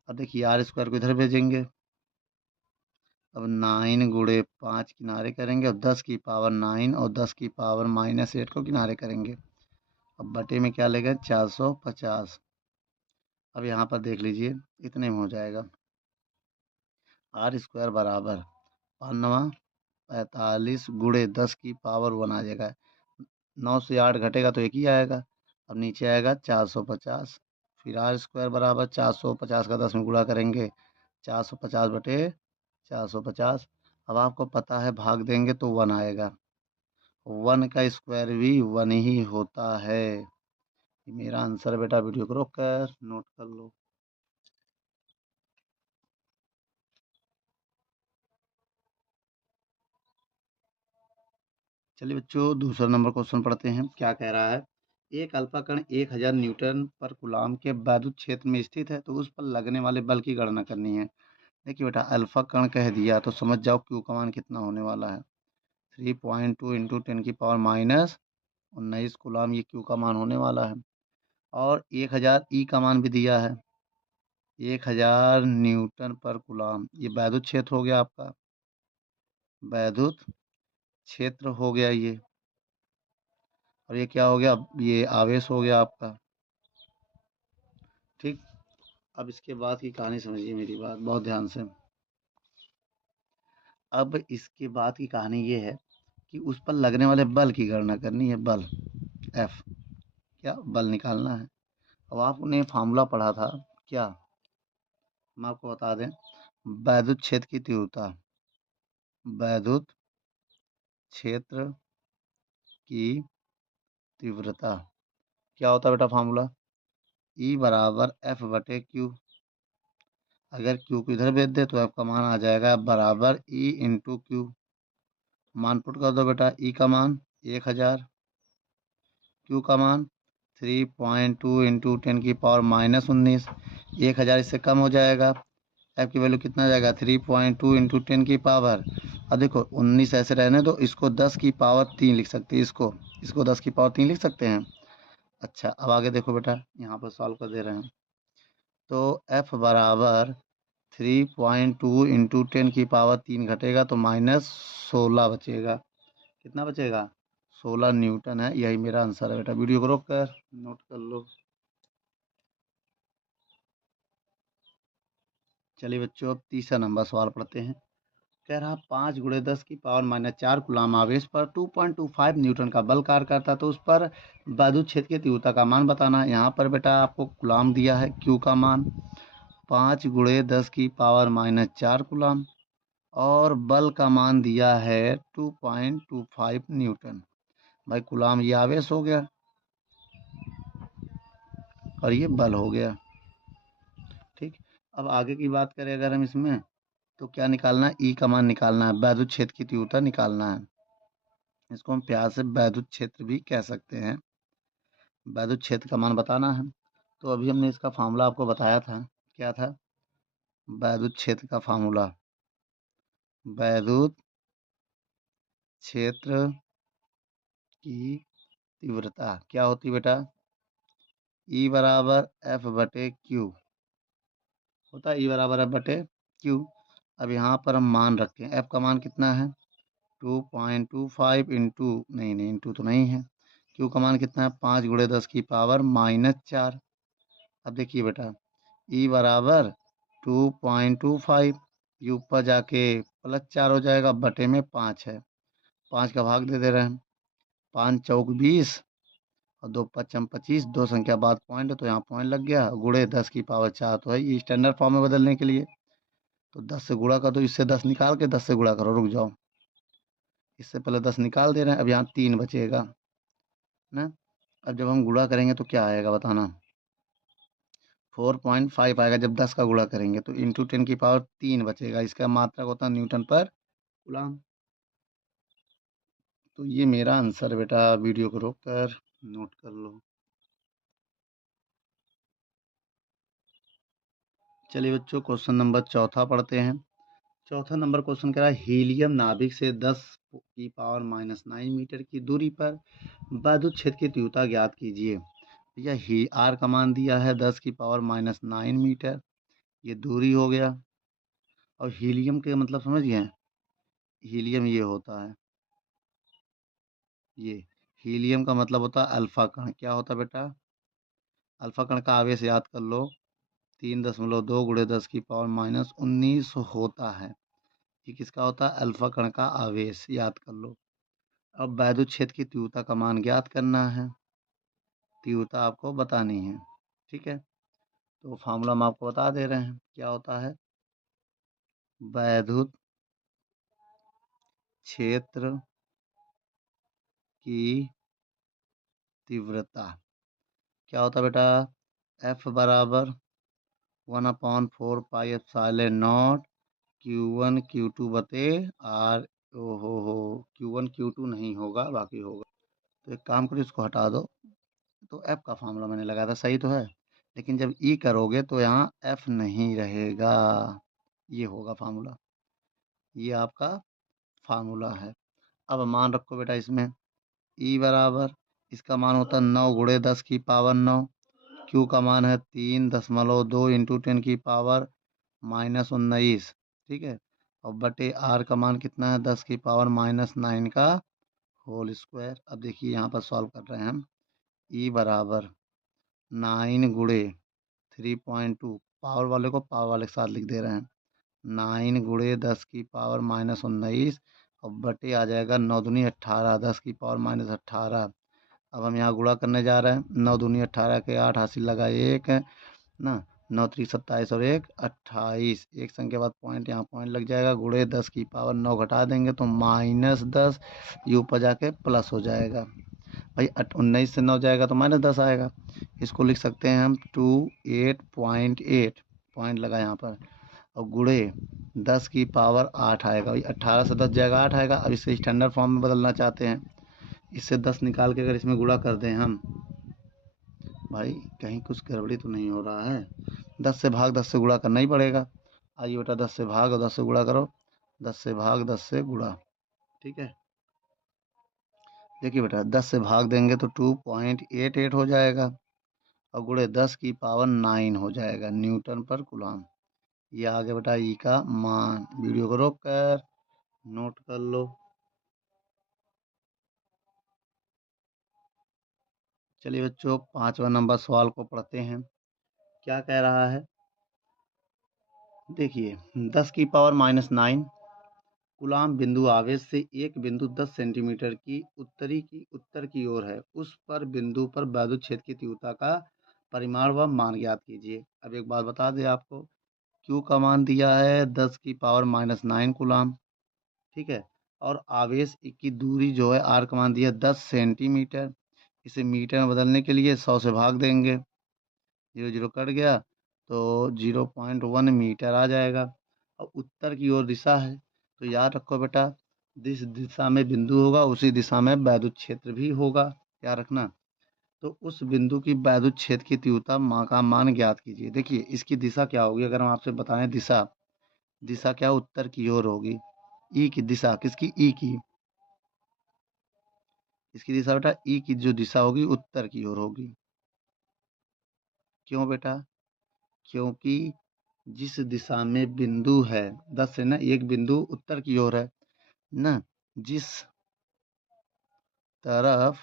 अब देखिए आर स्क्वायर को इधर भेजेंगे, अब 9 गुणे 5 किनारे करेंगे और 10 की पावर 9 और 10 की पावर -8 को किनारे करेंगे। अब बटे में क्या लेगा, 450। अब यहाँ पर देख लीजिए इतने में हो जाएगा, आर स्क्वायर बराबर 45 गुणे 10 की पावर 1 आ जाएगा, 9 से 8 घटेगा तो एक ही आएगा। अब नीचे आएगा 450, फिर आर स्क्वायर बराबर 450 का 10 में गुणा करेंगे, 450 बटे 450। अब आपको पता है भाग देंगे तो 1 आएगा, 1 का स्क्वायर भी 1 ही होता है। ये मेरा आंसर बेटा, वीडियो को रोक कर नोट कर लो। चलिए बच्चों दूसरा नंबर क्वेश्चन पढ़ते हैं, क्या कह रहा है, एक अल्फा कण 1000 न्यूटन पर कूलाम के वैद्युत क्षेत्र में स्थित है, तो उस पर लगने वाले बल की गणना करनी है। देखिए बेटा, अल्फा कण कह दिया तो समझ जाओ क्यू का मान कितना होने वाला है, 3.2 × 10⁻⁹ कूलाम, ये क्यू का मान होने वाला है। और 1000 ई का मान भी दिया है, 1000 न्यूटन पर कूलाम, ये वैद्युत क्षेत्र हो गया आपका, वैद्युत क्षेत्र हो गया ये, और ये क्या हो गया, ये आवेश हो गया आपका। ठीक, अब इसके बाद की कहानी समझिए मेरी बात बहुत ध्यान से। अब इसके बाद की कहानी ये है कि उस पर लगने वाले बल की गणना करनी है, बल एफ, क्या बल निकालना है। अब आपने फार्मूला पढ़ा था क्या, हम आपको बता दें, वैद्युत क्षेत्र की तीव्रता, वैद्युत क्षेत्र की तीव्रता क्या होता है बेटा, फार्मूला ई बराबर एफ बटे क्यू। अगर क्यू को इधर भेज दे तो एफ का मान आ जाएगा बराबर ई इंटू क्यू। मान पुट कर दो बेटा, ई का मान 1000, क्यू का मान 3.2 × 10⁻⁻19, 1000 इससे कम हो जाएगा, एफ की वैल्यू कितना जाएगा, 3.2 × 10 की पावर, अब देखो 19 ऐसे रहने दो, इसको 10 की पावर 3 लिख सकते हैं, इसको 10 की पावर 3 लिख सकते हैं। अच्छा अब आगे देखो बेटा, यहाँ पर सॉल्व कर दे रहे हैं, तो एफ बराबर 3.2 × 10 की पावर 3 घटेगा तो -16 बचेगा, कितना बचेगा, 16 न्यूटन है। यही मेरा आंसर है बेटा, वीडियो को रोक कर नोट कर लो। चलिए बच्चों अब तीसरा नंबर सवाल पढ़ते हैं, कह रहा 5 गुणे 10 की पावर -4 कूलाम आवेश पर 2.25 न्यूटन का बल कार्य करता है, तो उस पर वैद्युत क्षेत्र की तीव्रता का मान बताना है। यहाँ पर बेटा आपको कूलाम दिया है, क्यू का मान 5 गुणे 10 की पावर -4 कूलाम, और बल का मान दिया है 2.25 न्यूटन। भाई कूलाम ये आवेश हो गया और ये बल हो गया। ठीक, अब आगे की बात करें अगर हम इसमें, तो क्या निकालना है, ई का मान निकालना है, वैद्युत क्षेत्र की तीव्रता निकालना है। इसको हम प्यार से वैद्युत क्षेत्र भी कह सकते हैं, वैद्युत क्षेत्र का मान बताना है। तो अभी हमने इसका फार्मूला आपको बताया था, क्या था, वैद्युत क्षेत्र का फार्मूला, वैद्युत क्षेत्र की तीव्रता क्या होती बेटा, ई बराबर एफ बटे क्यू, होता है ई बराबर है बटे क्यू। अब यहाँ पर हम मान रखते हैं, एफ का मान कितना है 2.25 इंटू, नहीं नहीं इंटू तो नहीं है, क्यू का मान कितना है 5 गुणे 10 की पावर -4। अब देखिए बेटा ई बराबर 2.25, ये ऊपर जाके +4 हो जाएगा, बटे में 5 है, 5 का भाग दे दे रहे हैं, 5 चौक 20 और 2 पचम 25, दो संख्या बाद पॉइंट है तो यहाँ पॉइंट लग गया, गुणे 10 की पावर 4 तो है ये स्टैंडर्ड फॉर्म में बदलने के लिए। तो 10 से गुणा कर दो, इससे 10 निकाल के 10 से गुणा करो, रुक जाओ, इससे पहले 10 निकाल दे रहे हैं, अब यहाँ 3 बचेगा ना। अब जब हम गुणा करेंगे तो क्या आएगा बताना, 4.5 आएगा जब 10 का गुणा करेंगे, तो इंटू 10 की पावर 3 बचेगा, इसका मात्रक होता है न्यूटन पर कूलम। तो ये मेरा आंसर बेटा, वीडियो को रोक कर नोट कर लो। चलिए बच्चों क्वेश्चन नंबर चौथा पढ़ते हैं। चौथा नंबर क्वेश्चन कह रहा है हीलियम नाभिक से 10 की पावर -9 मीटर की दूरी पर वैद्युत क्षेत्र की तीव्रता ज्ञात कीजिए। भैया ही आर का मान दिया है 10 की पावर -9 मीटर, ये दूरी हो गया। और हीलियम के मतलब समझ गए, हीलियम ये होता है, ये हीलियम का मतलब होता है अल्फा कण। क्या होता है बेटा, अल्फा कण का आवेश याद कर लो, 3.2 गुणे 10 की पावर -19 होता है। ये किसका होता है, अल्फा कण का आवेश, याद कर लो। अब वैद्युत क्षेत्र की तीव्रता का मान ज्ञात करना है, तीव्रता आपको बतानी है, ठीक है। तो फार्मूला हम आपको बता दे रहे हैं, क्या होता है, वैद्युत क्षेत्र की तीव्रता क्या होता है बेटा, एफ बराबर 1/4 pi epsilon not Q1 Q2 बते आर। ओ हो, Q1 Q2 नहीं होगा, बाकी होगा। तो एक काम करो, इसको हटा दो। तो एफ का फार्मूला मैंने लगाया था, सही तो है, लेकिन जब ई करोगे तो यहाँ एफ नहीं रहेगा, ये होगा फार्मूला, ये आपका फार्मूला है। अब मान रखो बेटा इसमें, ई बराबर, इसका मान होता है 9 गुणे 10 की पावर 9, क्यू का मान है 3.2 इंटू 10 की पावर -19, ठीक है। और बटे आर का मान कितना है 10 की पावर -9 का होल स्क्वायर। अब देखिए यहाँ पर सॉल्व कर रहे हैं हम, ई बराबर 9 गुणे 3.2, पावर वाले को पावर वाले के साथ लिख दे रहे हैं, 9 गुणे 10 की पावर -19 और बटे आ जाएगा 9 दूनी 18, 10 की पावर -18। अब हम यहाँ गुणा करने जा रहे हैं, 9 दूनी 18 के 8 हासिल लगा 1 है ना, 9 3 27 और 1 28, एक संख्या बाद पॉइंट, यहाँ पॉइंट लग जाएगा, गुणे 10 की पावर 9 घटा देंगे तो -10, ये ऊपर जाके प्लस हो जाएगा। भाई 19 से 9 जाएगा तो -10 आएगा, इसको लिख सकते हैं हम 28.8, पॉइंट लगा यहाँ पर, और गुणे 10 की पावर 8 आएगा, भाई 18 से 10 जाएगा 8 आएगा। अब इसे स्टैंडर्ड फॉर्म में बदलना चाहते हैं, इससे 10 निकाल के अगर इसमें गुणा कर दें हम, भाई कहीं कुछ गड़बड़ी तो नहीं हो रहा है, 10 से भाग 10 से गुणा करना ही पड़ेगा। आइए बेटा 10 से भाग और 10 से गुणा करो, 10 से भाग 10 से गुणा, ठीक है। देखिए बेटा 10 से भाग देंगे तो 2.88 हो जाएगा और गुणे 10 की पावर 9 हो जाएगा न्यूटन पर कूलम। ये आ गया बेटा ई का मान, वीडियो को रोक कर नोट कर लो। चलिए बच्चों 5वां नंबर सवाल को पढ़ते हैं, क्या कह रहा है, देखिए 10 की पावर -9 कूलाम बिंदु आवेश से एक बिंदु 10 सेंटीमीटर की उत्तर की ओर है, उस पर बिंदु पर वैद्युत क्षेत्र की तीव्रता का परिमाण व मान ज्ञात कीजिए। अब एक बात बता दें आपको, क्यू का मान दिया है 10 की पावर -9 कूलाम, ठीक है, और आवेश की दूरी जो है आर का मान दिया 10 सेंटीमीटर, इसे मीटर में बदलने के लिए 100 से भाग देंगे, 0 0 कट गया तो 0.1 मीटर आ जाएगा। और उत्तर की ओर दिशा है, तो याद रखो बेटा, जिस दिशा में बिंदु होगा उसी दिशा में वैद्युत क्षेत्र भी होगा, याद रखना। तो उस बिंदु की वैद्युत क्षेत्र की तीव्रता का मान ज्ञात कीजिए। देखिए इसकी दिशा क्या होगी, अगर हम आपसे बताएं दिशा, दिशा क्या उत्तर की ओर होगी, ई की दिशा, किसकी, ई की, इसकी दिशा बेटा ई की जो दिशा होगी उत्तर की ओर होगी। क्यों बेटा, क्योंकि जिस दिशा में बिंदु है 10 से ना, एक बिंदु उत्तर की ओर है ना, जिस तरफ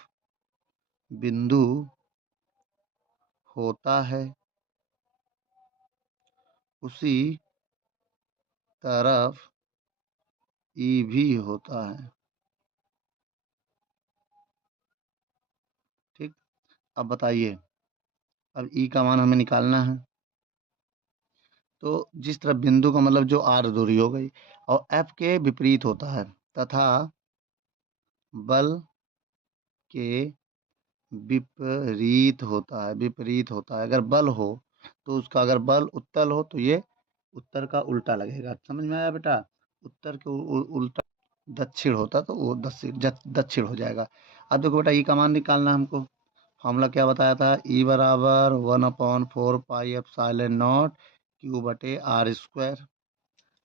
बिंदु होता है उसी तरफ ई भी होता है। ठीक, अब बताइए, अब ई का मान हमें निकालना है। तो जिस तरफ बिंदु का मतलब जो आर दूरी हो गई, और एफ के विपरीत होता है, तथा बल के विपरीत होता है, विपरीत होता है। अगर बल हो तो उसका, अगर बल उत्तल हो तो ये उत्तर का उल्टा लगेगा। समझ में आया बेटा? उत्तर के उल्टा दक्षिण होता तो वो दक्षिण हो जाएगा। अब देखो बेटा, ई का मान निकालना है हमको। फॉर्मूला क्या बताया था? ई बराबर 1/4 पाई एप्सिलॉन नॉट क्यू बटे आर स्क्वायर।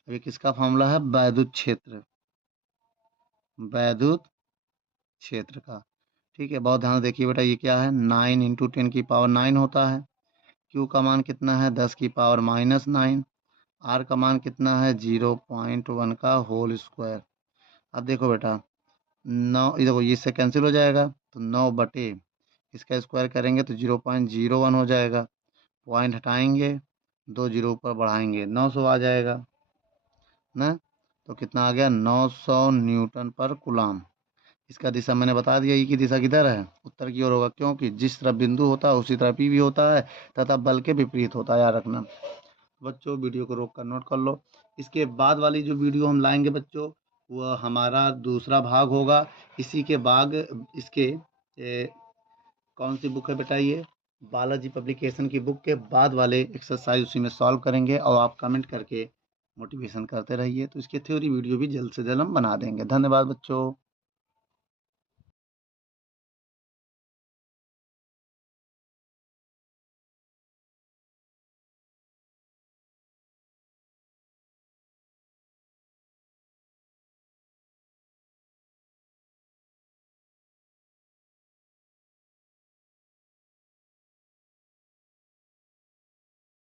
अभी किसका फॉर्मूला है? वैद्युत क्षेत्र, वैद्युत क्षेत्र का। ठीक है, बहुत ध्यान से देखिए बेटा, ये क्या है? 9 × 10⁻9 होता है। क्यू का मान कितना है? 10⁻−9। आर का मान कितना है? 0.1 का होल स्क्वायर। अब देखो बेटा, 9, ये देखो, ये इससे कैंसिल हो जाएगा, तो 9 बटे इसका स्क्वायर करेंगे तो 0.01 हो जाएगा। पॉइंट हटाएंगे, 2 जीरो ऊपर बढ़ाएंगे, 900 आ जाएगा ना। तो कितना आ गया? 900 न्यूटन पर कूलाम। इसका दिशा मैंने बता दिया, ई की दिशा किधर है? उत्तर की ओर होगा, क्योंकि जिस तरफ बिंदु होता है उसी तरफ ई भी होता है, तथा बल के विपरीत होता है, याद रखना। बच्चों, वीडियो को रोक कर नोट कर लो। इसके बाद वाली जो वीडियो हम लाएंगे बच्चों, वह हमारा दूसरा भाग होगा। इसी के बाद इसके कौन सी बुक है बेटा? ये बालाजी पब्लिकेशन की बुक के बाद वाले एक्सरसाइज उसी में सॉल्व करेंगे, और आप कमेंट करके मोटिवेशन करते रहिए। तो इसके थ्योरी वीडियो भी जल्द से जल्द हम बना देंगे। धन्यवाद बच्चों।